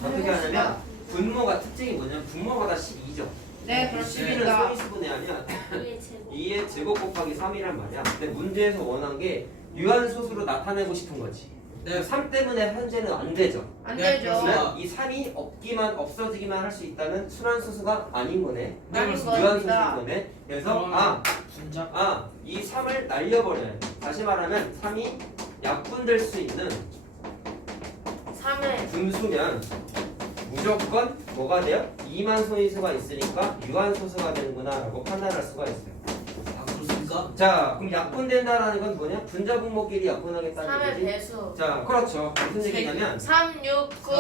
어떻게 하냐면 분모가 특징이 뭐냐면 분모가 다 12죠. 네 12는 그렇습니다. 소인수분해 아니야. 이게 제곱. 2의 제곱 곱하기 3이란 말이야. 근데 문제에서 원한 게 유한수수로 나타내고 싶은 거지. 네. 3 때문에 현재는 안 되죠. 안 네, 되죠. 그렇습니다. 그러면 이 3이 없어지기만 할 수 있다는 순환수수가 아닌 거네. 아닌 유한수수인 겁니다. 거네. 그래서 그럼 분자. 이 3을 날려버려야 돼. 다시 말하면 3이 약분될 수 있는 3회 분수면 무조건 뭐가 돼요? 2만 소인수가 있으니까 유한소수가 되는구나 라고 판단할 수가 있어요. 아 그렇습니까? 자, 그럼 약분된다라는 건 뭐냐? 분자 분모끼리 약분하겠다는 3의 얘기지? 배수 자, 그렇죠. 무슨 얘기냐면 3, 6, 9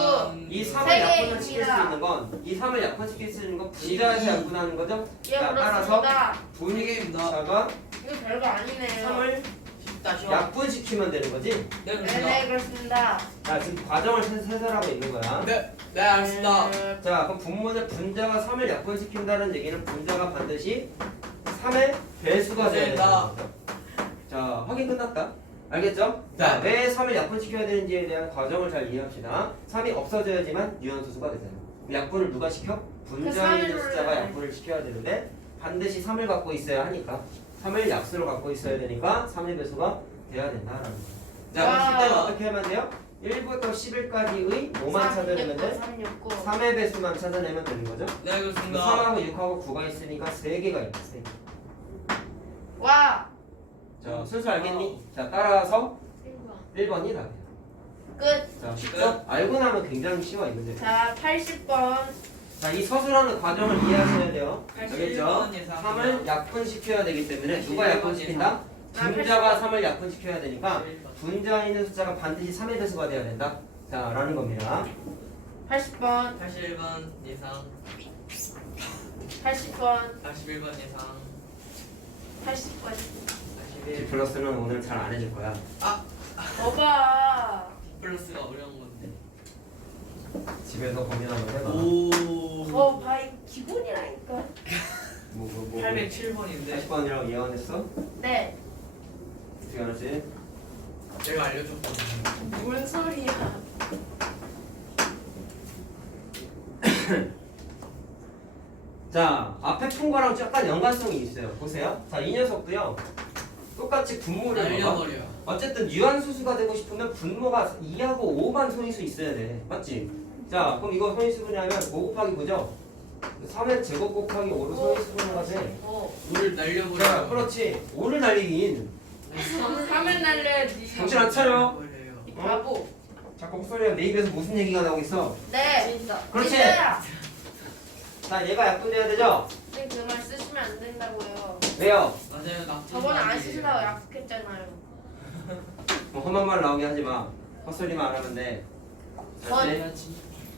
이 3을 세 약분을 시킬 수 개입니다. 있는 건 이 3을 약분시킬 수 있는 건 분자에서 약분하는 거죠? 예 자, 따라서 그렇습니다. 분자가 이거 별거 아니네요. 3을 쉽다 쉬워. 약분시키면 되는 거지? 네 네네 그렇습니다. 그렇습니다. 자, 지금 과정을 해설하고 있는 거야. 네 알겠습니다. 자, 그럼 분모는 분자가 3을 약분시킨다는 얘기는 분자가 반드시 3의 배수가 돼야 된다. 맞습니다. 자, 확인 끝났다. 알겠죠? 네. 자, 왜 3을 약분시켜야 되는지에 대한 과정을 잘 이해합시다. 3이 없어져야지만 유한소수가 되잖아요. 약분을 누가 시켜? 분자에 있는 숫자가 약분을 시켜야 되는데 반드시 3을 갖고 있어야 하니까 3을 약수로 갖고 있어야 되니까 3의 배수가 돼야 된다라는 거예요. 자, 그럼 와우. 실제로 어떻게 하면 돼요? 1부터 11까지의 뭐만 찾아내면 돼? 3, 6, 9 3의 배수만 찾아내면 되는 거죠? 네 그렇습니다. 3하고 6하고 9가 있으니까 3개가 있다. 3개. 와 자, 순서 알겠니? 자, 따라서 1번이 답이야. 끝. 자, 쉽죠? 알고 나면 굉장히 쉬워, 이 문제. 자 80번 자, 이 서술하는 과정을 이해하셔야 돼요. 알겠죠? 81번 예상. 3을 약분시켜야 되기 때문에 누가 약분시킨다? 분자가 3을 약분시켜야 되니까 분자에 있는 숫자가 반드시 3의 배수가 돼야 된다. 자, 라는 겁니다. 80번 81번 예상. 80번 81번 예상. 80번 81 플러스는 오늘 잘 안 해줄 거야. 거봐 플러스가 어려운 건데. 집에서 고민 한번 해봐. 오. 봐 이거 기본이라니까. 뭐. 807번인데 80번이라고 예언했어? 네 어떻게 알았지? 제가 알려줬거든요. 뭔 소리야. 자, 앞에 푼 거랑 약간 연관성이 있어요. 보세요. 자, 이 녀석도요. 똑같이 분모를 봐봐. 알려버려요. 어쨌든 유한수수가 되고 싶으면 분모가 2하고 5만 소인수 있어야 돼. 맞지? 자, 그럼 이거 소인수분이하면 5 곱하기 9죠? 3의 제곱 곱하기 5로 소인수분해가 돼. 물 자, 날려버려요. 그렇지. 5를 날리긴. 3을 날려야지. 정신 안 차려. 버려요. 이 바보. 자꾸 헛소리야. 내 입에서 무슨 얘기가 나오고 있어? 네. 그렇지. 진짜야. 자, 얘가 약분돼야 되죠? 근데 그 말 쓰시면 안 된다고요. 왜요? 맞아요. 나쁜 저번에 안 말이에요. 쓰신다고 약속했잖아요. 뭐 험한 말 나오게 하지 마. 헛소리만 안 하면 돼. 알았지?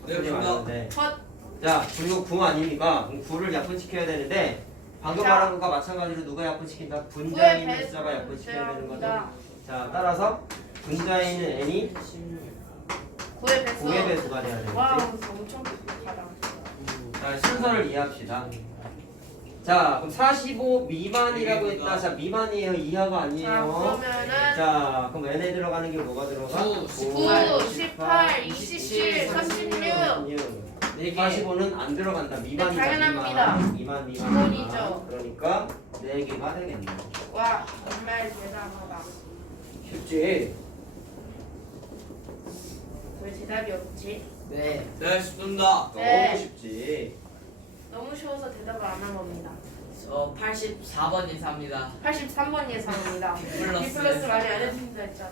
네 헛소리만 안 하면 그렇습니다. 돼. 컷. 자, 그리고 9 아닙니까? 그럼 9를 약분시켜야 되는데 방금 자. 말한 것과 마찬가지로 누가 약분시킨다? 분자에 있는 구의 숫자가 약분시켜야 되는 거죠. 배수입니다. 자, 따라서 분자에 있는 n이 9의 배수. 9의 배수가 돼야 되겠지. 와우 엄청 똑똑하다. 자, 순서를 이해합시다. 자, 그럼 45 미만이라고 했다. 자, 미만이에요? 이하가 자 아니에요? 그러면은 자, 그럼 n에 들어가는 게 뭐가 들어가? 9, 9, 18, 27, 36. 45는 안 들어간다. 미만이다. 당연합니다. 미만. 기본이죠. 그러니까 4개가 되겠네. 와 정말 대단하다. 쉽지? 왜 대답이 없지? 네 쉽습니다. 네. 너무 쉽지. 너무 쉬워서 대답을 안 한 겁니다. 저 84번 예상입니다. 83번 예상입니다. 플러스. B 플러스 많이 안 해준다 했잖아.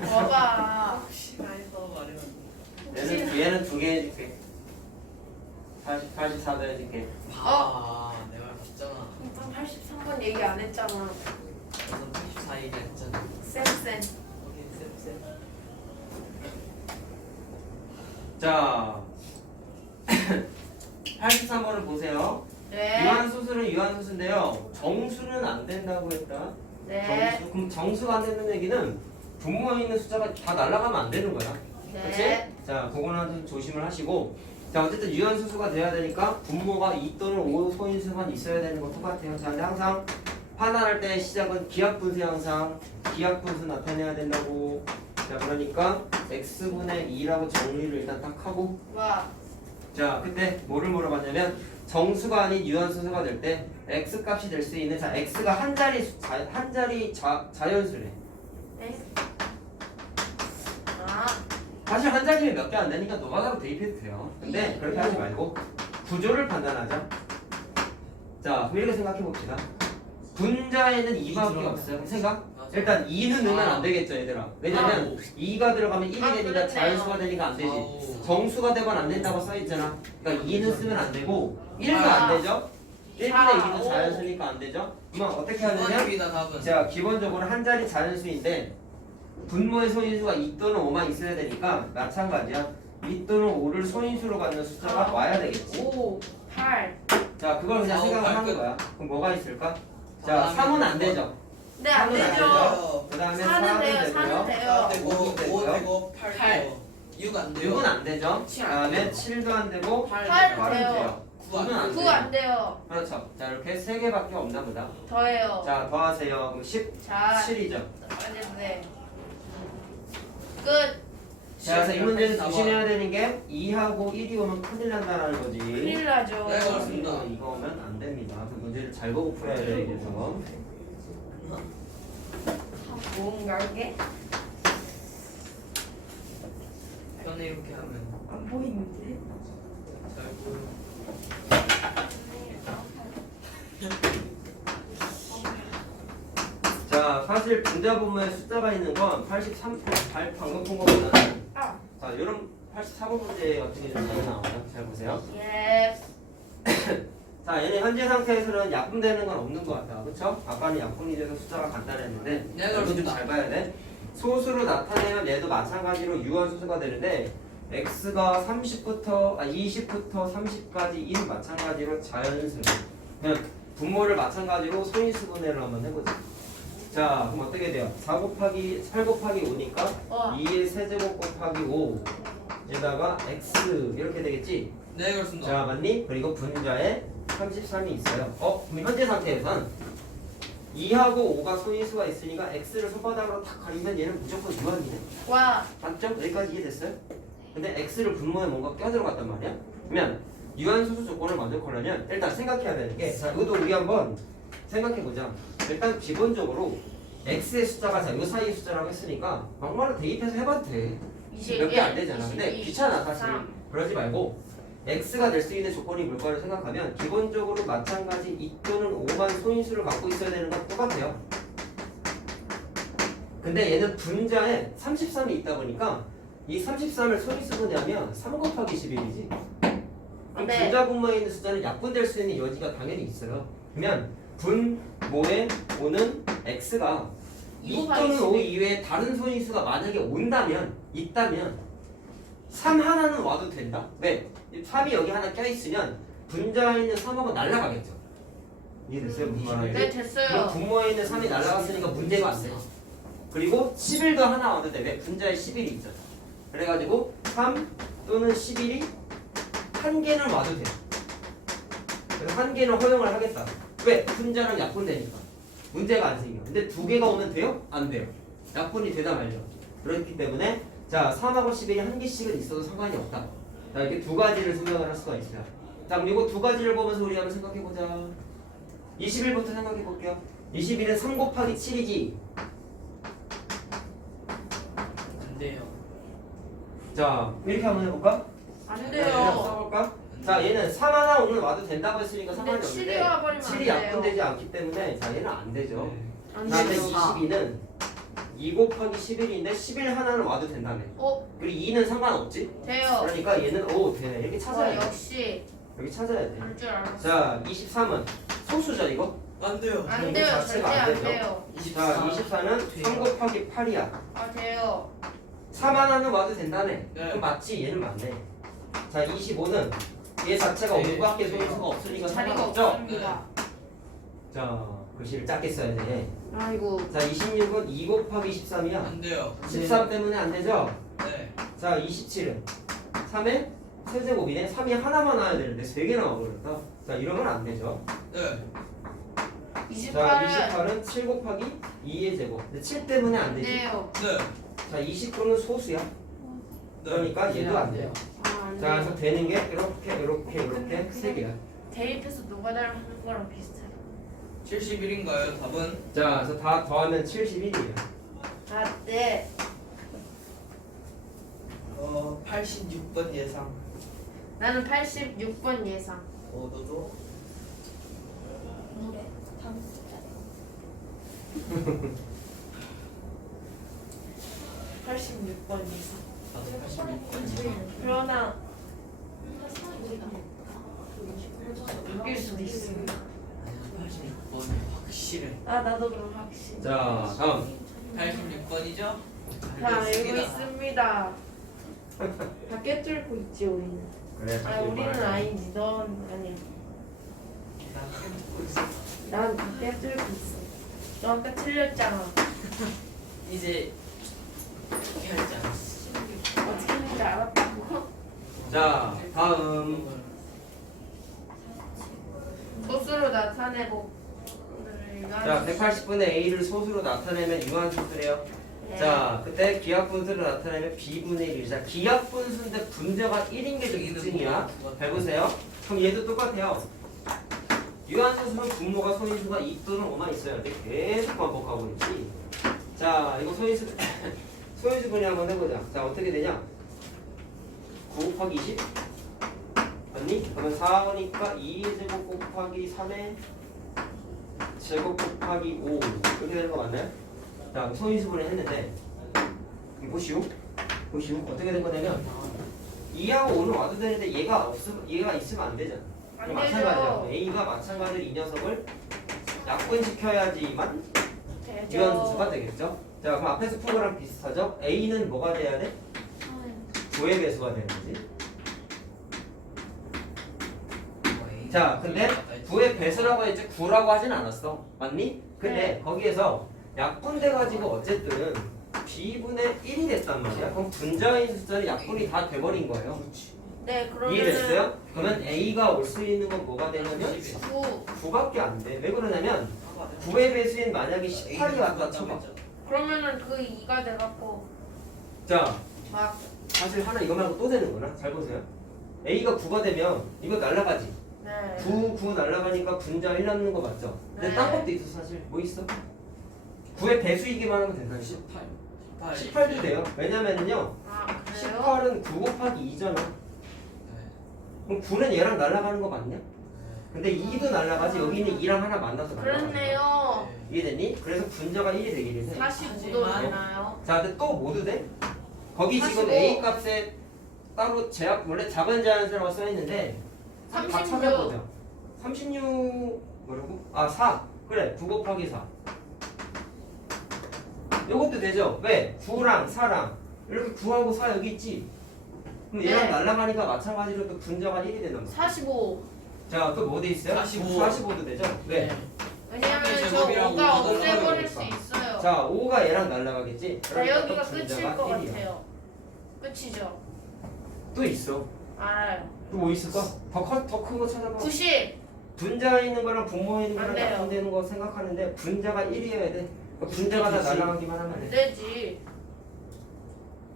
봐봐. 혹시나 해서 말해봤는데. 얘는 2개 해줄게. 84도 해줄게. 내 말 맞잖아. 83번 얘기 안 했잖아. 저는 84 얘기했잖아. 쌤쌤. 오케이 쌤. 자, 83번을 보세요. 네. 유한수수는 유한수수인데요. 정수는 안 된다고 했다. 네. 정수. 그럼 정수가 안 된다는 얘기는 분모에 있는 숫자가 다 날아가면 안 되는 거야. 그렇지? 네. 자, 그거는 좀 조심을 하시고. 자, 어쨌든 유한수수가 돼야 되니까 분모가 2 또는 5 소인수만 있어야 되는 거 똑같아요. 자, 근데 항상 하나할 때 시작은 기하분수 형상, 기하분수 나타내야 된다고. 자, 그러니까 x분의 2라고 정리를 일단 딱 하고. 와. 자, 그때 뭐를 물어봤냐면 정수가 아닌 유한수수가 될 때 x 값이 될 수 있는, 자, x가 한 자리 자연수래. 네. 아. 사실 한 자리면 몇 개 안 되니까 노가다로 대입해도 돼요. 근데 그렇게 하지 말고 구조를 판단하자. 자, 그럼 이렇게 생각해 봅시다. 분자에는 2밖에 없어요. 그럼 생각? 일단 2는 넣으면 안 되겠죠, 얘들아. 왜냐면 2가 들어가면 1이 되니까 그렇네요. 자연수가 되니까 안 되지. 정수가 되면 안 된다고 써있잖아. 그러니까 2는 쓰면 안 되고 1도 안 되죠. 1분의 2는 자연수니까 안 되죠. 그러면 어떻게 하느냐? 기본입니다 답은. 자, 기본적으로 한 자리 자연수인데 분모의 소인수가 2 또는 5만 있어야 되니까 마찬가지야. 2 또는 5를 소인수로 갖는 숫자가 와야 되겠지. 5, 8. 자, 그걸 그냥 아, 생각을 하는 끝. 거야. 그럼 뭐가 있을까? 자, 3은 안 되죠. 네, 안 3은 안 되죠. 되죠. 그 다음에 4는 4는 돼요. 되고요. 4는 돼요. 되고 오도 되고요. 5 되고 8 8. 되고 6 안 돼요. 6은 안 되죠. 그 다음에 7도 안 되고 8 8은 돼요. 돼요. 9는 안 9 돼요. 안 돼요. 그렇죠. 자, 이렇게 3개밖에 없나 보다. 더해요. 자, 더하세요. 그럼 17이죠. 자, 네. 끝. 자, 그래서 이 문제는 조심해야 되는 게 2하고 1이 오면 큰일 난다는 거지. 큰일 나죠. 네, 그렇습니다. 이거 오면 안 됩니다. 그 문제를 잘 보고 풀어야 돼, 그래서. 뭔가 이게? 편에 이렇게 하면 안 보이는데? 잘 보여. 자, 사실 분자 분모에 숫자가 있는 건 83, 방금 푼 거보다는 아. 자, 이런 84번 문제 같은 게 좀 잘 나와요. 잘 보세요. 예. 자, 얘는 현재 상태에서는 약분되는 건 없는 것 같아. 그쵸? 아까는 약분이 돼서 숫자가 간단했는데 네, 이건 좀 그렇습니다. 잘 봐야 돼. 소수로 나타내면 얘도 마찬가지로 유한수수가 되는데 x가 20부터 30까지 1 마찬가지로 자연수. 그냥 분모를 마찬가지로 소인수분해를 한번 해보자. 자, 그럼 어떻게 돼요? 8 곱하기 5니까 와. 2의 세제곱 곱하기 5 에다가 x 이렇게 되겠지? 네 그렇습니다. 자, 맞니? 그리고 분자에 33이 있어요. 그럼 현재 상태에선 2하고 5가 소인수가 있으니까 x를 손바닥으로 탁 가리면 얘는 무조건 유한이네. 와. 맞죠? 여기까지 이해됐어요? 근데 x를 분모에 뭔가 껴들어갔단 말이야? 그러면 유한수수 조건을 만족하려면 일단 생각해야 되는 게, 자, 이것도 우리 한번 생각해보자. 일단 기본적으로 x의 숫자가 자, 요 사이의 숫자라고 했으니까 막말로 대입해서 해봐도 돼. 몇 개 안 되잖아. 근데 귀찮아 사실. 그러지 말고 x가 될 수 있는 조건이 뭘까를 생각하면 기본적으로 마찬가지 2 또는 5만 소인수를 갖고 있어야 되는 건 똑같아요. 근데 얘는 분자에 33이 있다 보니까 이 33을 소인수분해하면 3 곱하기 11이지. 그럼 네. 분자 분모에 있는 숫자는 약분될 수 있는 여지가 당연히 있어요. 그러면 분모에 오는 x가 2 또는 5 이외에 다른 소인수가 만약에 있다면 3 하나는 와도 된다. 왜? 3이 여기 하나 껴있으면 분자에 있는 3하고 날아가겠죠. 이해됐어요? 무슨 말인지? 네, 그럼 됐어요. 분모에 있는 3이 날아갔으니까 문제가 안 돼요. 그리고 11도 하나 와도 돼. 왜? 분자에 11이 있잖아. 그래가지고 3 또는 11이 한 개는 와도 돼. 그래서 한 개는 허용을 하겠다. 왜? 분자랑 약분되니까. 문제가 안 생겨. 근데 2개가 오면 돼요? 안 돼요. 약분이 되다 말죠. 그렇기 때문에 자, 3하고 11이 한 개씩은 있어도 상관이 없다. 자, 이렇게 두 가지를 생각을 할 수가 있어요. 자, 그럼 이거 두 가지를 보면서 우리 한번 생각해보자. 21부터 생각해볼게요. 21은 3 곱하기 7이지. 안 돼요. 자, 이렇게 한번 해볼까? 안 그냥 돼요. 써볼까? 자, 얘는 3 하나 오늘 와도 된다고 했으니까 상관이 근데 없는데 7이 와버리면 안 7이 돼요. 약분되지 않기 때문에 자, 얘는 안 되죠. 안 그 다음에 돼요. 22는 2 곱하기 11인데 11 하나는 와도 된다며. 그리고 2는 상관없지? 돼요. 그러니까 얘는 되네. 이렇게 찾아야 돼. 역시 여기 찾아야 돼. 알 줄 알았어. 자, 23은 소수죠, 이거? 안 돼요. 안 이거 돼요. 절대 자체가 안 안 되죠. 돼요. 자, 24는 3 곱하기 8이야. 아, 돼요. 3 하나는 와도 된다네. 네. 그럼 맞지? 얘는 맞네. 자, 25는 얘 자체가 네. 5밖에 소수가 없으니까 자리가 상관없죠? 없습니다. 자, 글씨를 작게 써야 돼. 아이고. 자, 26은 2 곱하기 13이야. 안 돼요. 13 때문에 안 되죠? 네. 자, 27은 3의 세제곱이네. 3이 하나만 나와야 되는데 3개 나와버렸다. 자, 이러면 안 되죠. 네. 자, 28은 7 곱하기 2의 제곱. 근데 7 때문에 안 되지. 네요. 네. 자, 29는 소수야. 그러니까 얘도 안 돼요. 안 자, 그래서 돼요. 되는 게 이렇게 세 개야. 대입해서 노가다를 거랑 비슷해. 71인가요? 답은? 자, 그래서 다 더하면 71이에요. 아, 네. 86번 예상. 나는 86번 예상. 너도? 노래 다음 숫자래. 86번 예상. 나도 86번. 그러나 우리가 바뀔 수도 있어. 86번이 확실해. 아, 나도 그럼 확실히. 자, 다음. 86번이죠? 다 알고 있습니다. 밖에 뚫고 있지 우리는. 그래. 아, 우리는 아니지. 넌 아니. 난 밖에 뚫고 있어. 너 아까 틀렸잖아. 이제 어떻게 할지 알았어. 어떻게 했는지 알았다고. 자, 다음. 소수로 나타내고. 자, 180분의 A를 소수로 나타내면 유한수수래요. 네. 자, 그때 기하분수로 나타내면 B분의 1. 자, 기하분수인데 분자가 1인 게 특징이야. 잘 보세요. 그럼 얘도 똑같아요. 유한수수는 분모가 소인수가 2 또는 5만 있어야 돼. 계속 반복하고 있지. 자, 이거 소인수 소인수 분해 한번 해보자. 자, 어떻게 되냐? 9 곱하기 20 맞니? 그러면 4니까 2의 제곱 곱하기 3의 제곱 곱하기 5 이렇게 되는 거 맞나요? 자, 그럼 소인수분해 했는데 이거 보시오 어떻게 된 거냐면 2하고 5는 와도 되는데 얘가 있으면 안 되잖아. 안 마찬가지야. 되죠. A가 마찬가지로 이 녀석을 약분시켜야지만 되죠. 유한수수가 되겠죠. 자, 그럼 앞에서 푼 거랑 비슷하죠? A는 뭐가 돼야 돼? 9의 배수가 되는 거지. 자, 근데 9의 배수라고 했지 9라고 하진 않았어. 맞니? 근데 네. 거기에서 약분돼가지고 어쨌든 B분의 1이 됐단 말이야. 그럼 분자인 숫자는 약분이 다 돼버린 거예요. 네, 그러면 이해됐어요? 그러면 A가 올 수 있는 건 뭐가 되냐면 9. 9밖에 안 돼. 왜 그러냐면 9의 배수인 만약에 18이 왔다 쳐봐. 그러면은 그 2가 돼갖고 자, 막 사실 하나 이거 말고 또 되는구나. 잘 보세요. A가 9가 되면 이거 날라가지. 네. 9 날라가니까 분자 1 남는 거 맞죠? 근데 네. 딴 것도 있어 사실. 뭐 있어? 9의 배수이기만 하면 된다. 18. 18도 돼요. 왜냐면은요. 아, 그래요? 18은 9 곱하기 2잖아. 그럼 9는 얘랑 날라가는 거 맞냐? 근데 2도 날라가지. 여기는 2랑 하나 만나서 날라가는 거야. 그렇네요. 이해됐니? 그래서 분자가 1이 되기를 해. 45도 되나요? 자, 근데 또 모두 돼? 거기 지금 45. A 값에 따로 제약 원래 작은 자연수라고 써 있는데 다 36. 찾아보자. 36 뭐라고? 아, 4. 그래. 9 곱하기 4. 요것도 되죠? 왜? 9랑 4랑 이렇게 9하고 4 여기 있지? 그럼 얘랑 네. 날아가니까 마찬가지로 또 분자가 1이 되는 거야. 45. 자, 또 뭐 돼 있어요? 45. 45도 되죠? 왜? 왜냐면 저 제곱이랑 5가 오가 없애버릴 수 날아가니까. 있어요. 자, 5가 얘랑 날아가겠지? 자, 그러니까 여기가 또 끝일 분자가 것 1이야. 같아요. 끝이죠. 또 있어. 알아요. 또 뭐 있을까? 더 큰 거 찾아봐. 90. 분자에 있는 거랑 분모에 있는 안 거랑 돼요. 약분되는 거 생각하는데 분자가 1이어야 돼. 그러니까 분자가 다 날아가기만 하면 안 돼. 되지.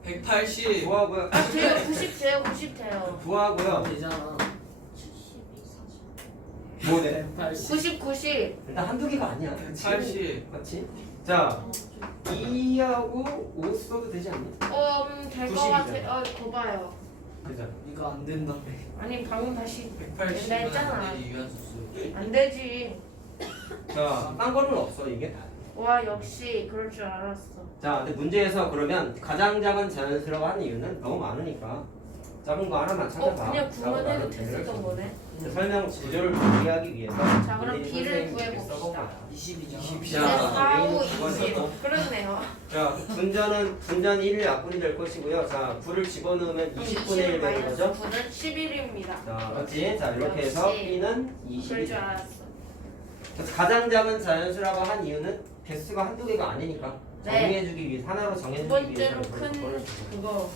180. 부하고요. 아, 돼요. 90 돼요. 90 돼요. 부하고요. 되잖아. 72, 40. 뭐 돼? 90, 90. 일단 한두 개가 아니야. 80. 맞지? 자, 2하고 5 써도 되지 않니? 될 것 90이잖아. 같아. 거 봐요. 되잖아. 이거 안 된다며. 아니, 방금 다시 180은 했잖아. 안 되지 유한수수. 안 되지. 자, 딴 거는 없어 이게. 와, 역시 그럴 줄 알았어. 자, 근데 문제에서 그러면 가장 작은 자연수라고 하는 이유는 너무 많으니까 작은 거 하나만 찾아봐. 그냥 라고 구분해도 나는 배려를 됐었던 줬어. 거네. 설명 구조를 이해하기 위해서 자, 그럼 우리 B를 선생님이 이렇게 써본 구해봅시다. 거야. 20이잖아. 자, 4, 5, A는 20. 구분하고. 그렇네요. 자, 분자는 1의 약분이 될 것이고요. 자, 9를 집어넣으면 20분의 1 되는 거죠. 9는 11입니다. 자, 맞지? 자, 이렇게 해서 역시. B는 그럴 20이 줄 알았어. 가장 작은 자연수라고 한 이유는 개수가 한두 개가 아니니까 네. 정리해주기 위해 하나로 두 정해주기 번째로 위해서 큰 그걸 그거.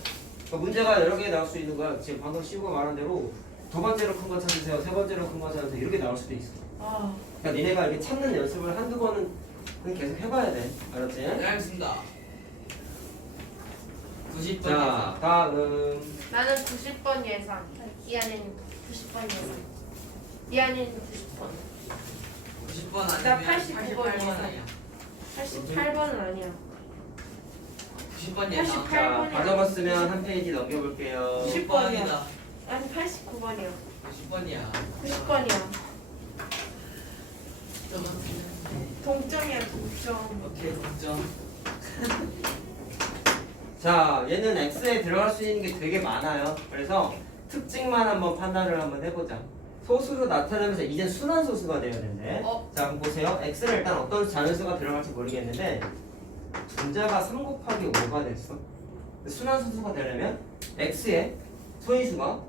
그러니까 문제가 여러 개 나올 수 있는 거야. 지금 방금 씌우고 말한 대로 두 번째로 큰 거 찾으세요, 세 번째로 큰 거 찾으세요 이렇게 나올 수도 있어. 아, 그러니까 니네가 이렇게 찾는 연습을 한두 번은 계속 해봐야 돼. 알았지? 네, 알겠습니다. 90번 자, 다음. 나는 90번 예상. 이하는 90번 예상. 이하는 90번. 90번 나 아니면 89번 88번 이상. 아니야. 88번은 아니야. 90번 예상. 88 자, 8번이야. 다 적었으면 한 페이지 넘겨볼게요. 90번이다. 아니 89번이야. 90번이야. 90번이야. 동점이야 동점. 오케이, 동점. 자, 얘는 X에 들어갈 수 있는 게 되게 많아요. 그래서 특징만 한번 판단을 한번 해보자. 소수로 나타나면서 이제 순환소수가 되어야 되는데. 자, 그럼 보세요. X는 일단 어떤 자연수가 들어갈지 모르겠는데 분자가 3 곱하기 5가 됐어. 순환소수가 되려면 X의 소인수가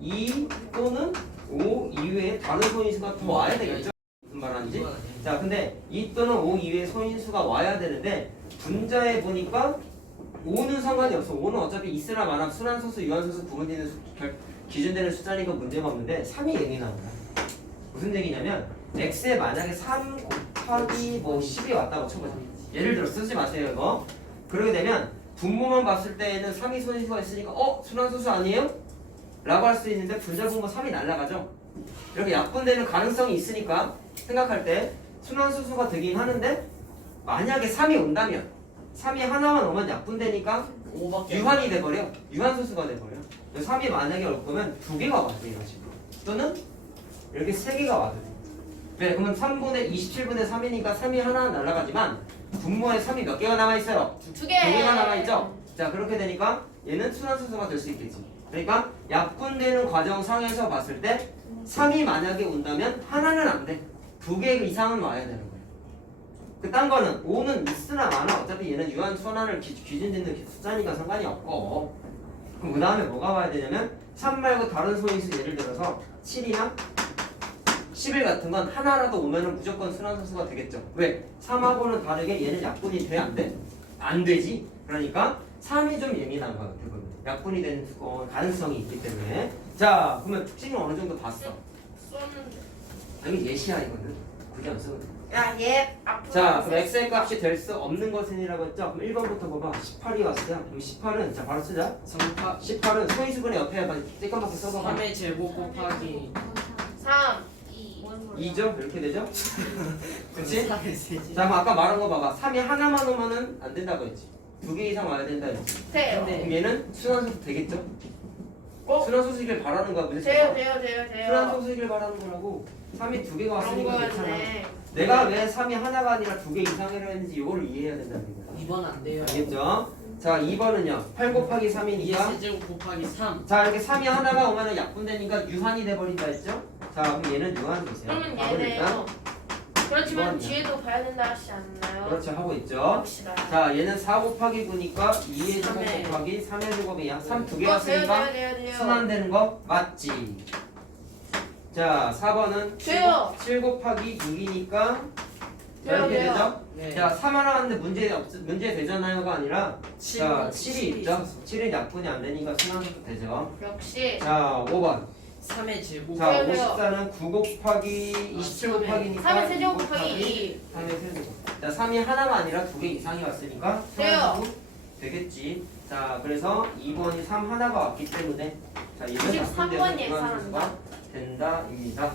2 또는 5 이외에 다른 소인수가 더 와야 되겠죠? 무슨 말하는지? 이건 아니야. 자, 근데 2 또는 5 이외에 소인수가 와야 되는데 분자에 보니까 5는 상관이 없어. 5는 어차피 있으나 마나 순환소수, 유한소수 구분되는 기준되는 숫자니까 문제가 없는데 3이 예민한 거야. 무슨 얘기냐면 x에 만약에 3 곱하기 뭐 10이 왔다고 쳐보자. 예를 들어 쓰지 마세요 이거. 그러게 되면 분모만 봤을 때에는 3이 소인수가 있으니까 순환소수 아니에요? 라고 할 수 있는데 분자 분모 3이 날라가죠. 이렇게 약분되는 가능성이 있으니까 생각할 때 순환소수가 되긴 하는데 만약에 3이 온다면 3이 하나만 오면 약분되니까 5밖에 유한이 돼버려. 유한소수가 돼버려. 3이 만약에 올 거면 2개가 와도 돼 이런 식으로. 또는 이렇게 3개가 와도 돼. 네, 그러면 3분의 27분의 3이니까 3이 하나 날아가지만 분모에 3이 몇 개가 남아있어요? 2개. 2개가 남아있죠? 자, 그렇게 되니까 얘는 순환소수가 될 수 있겠지. 그러니까 약분되는 과정상에서 봤을 때 3이 만약에 온다면 하나는 안 돼. 2개 이상은 와야 되는 거예요. 그딴 거는 5는 있으나 마나 어차피 얘는 유한 순환을 기준 짓는 숫자니까 상관이 없고. 그럼 그 다음에 뭐가 와야 되냐면 3 말고 다른 소인수 예를 들어서 7이나 11 같은 건 하나라도 오면은 무조건 순환소수가 되겠죠. 왜? 3하고는 다르게 얘는 약분이 돼? 안 돼? 안 되지. 그러니까 3이 좀 예민한 거야. 그거는 약분이 되는 가능성이 있기 때문에. 자, 그러면 특징을 어느 정도 봤어. 썼는데. 여기 예시야 이거는. 굳이 안 써도 돼. 야, 얘 앞으로. 자, 그럼 x의 값이 될 수 없는 것은이라고 했죠? 그럼 1번부터 봐봐. 18이 왔어요. 그럼 18은 자 바로 쓰자. 18은 소인수분의 옆에 한번 쬐까맣게 써봐봐. 3의 제곱 곱하기 3. 2죠? 이렇게 되죠? 그치? 3의 세제. 자, 그럼 아까 말한 거 봐봐. 3이 하나만 오면은 안 된다고 했지. 2개 이상 와야 된다 했지. 돼요. 네. 그럼 얘는 순환소수 되겠죠? 어? 순환소수이길 바라는 거야. 문제 돼요, 쳐. 돼요, 돼요, 돼요. 순환소수이길 바라는 거라고. 3이 2개가 그런 왔으니까 괜찮아. 거였네. 내가 왜 3이 하나가 아니라 2개 이상이라 했는지 이거를 이해해야 된다는 거야. 2번 안 돼요. 알겠죠? 자, 2번은요. 8 곱하기 2의 3이니까 세제곱 곱하기 3. 자, 이렇게 3이 하나가 오면은 약분되니까 유한이 돼버린다 했죠? 자, 그럼 얘는 유한 보세요. 그러면 답은 일단 얘네요. 그렇지만 이번이요. 뒤에도 봐야 된다 하시지 않나요? 그렇죠 하고 있죠. 봅시다. 자, 얘는 4 곱하기 9니까 2의 제곱 삼의. 곱하기 3의 제곱이야. 3 두 개 돼요, 왔으니까 돼요, 돼요. 순환되는 거 맞지? 자, 4번은 돼요. 7 곱하기 6이니까 돼요, 이렇게 돼요. 되죠? 네. 자, 3 하나 왔는데 문제 되잖아요가 아니라 자, 7이 7이 있죠? 7이 약분이 안 되니까 순환도 되죠. 역시. 자, 5번. 3의 제곱 자, 돼요, 돼요. 54는 9 곱하기 27 곱하기니까 3의 세제곱 곱하기 2. 3의 세제곱. 자, 3이 하나가 아니라 2개 이상이 왔으니까 돼요. 순환도 되겠지. 자, 그래서 2번이 3 하나가 왔기 때문에 자, 이번 93번 약분되는 예상한다. 된다입니다.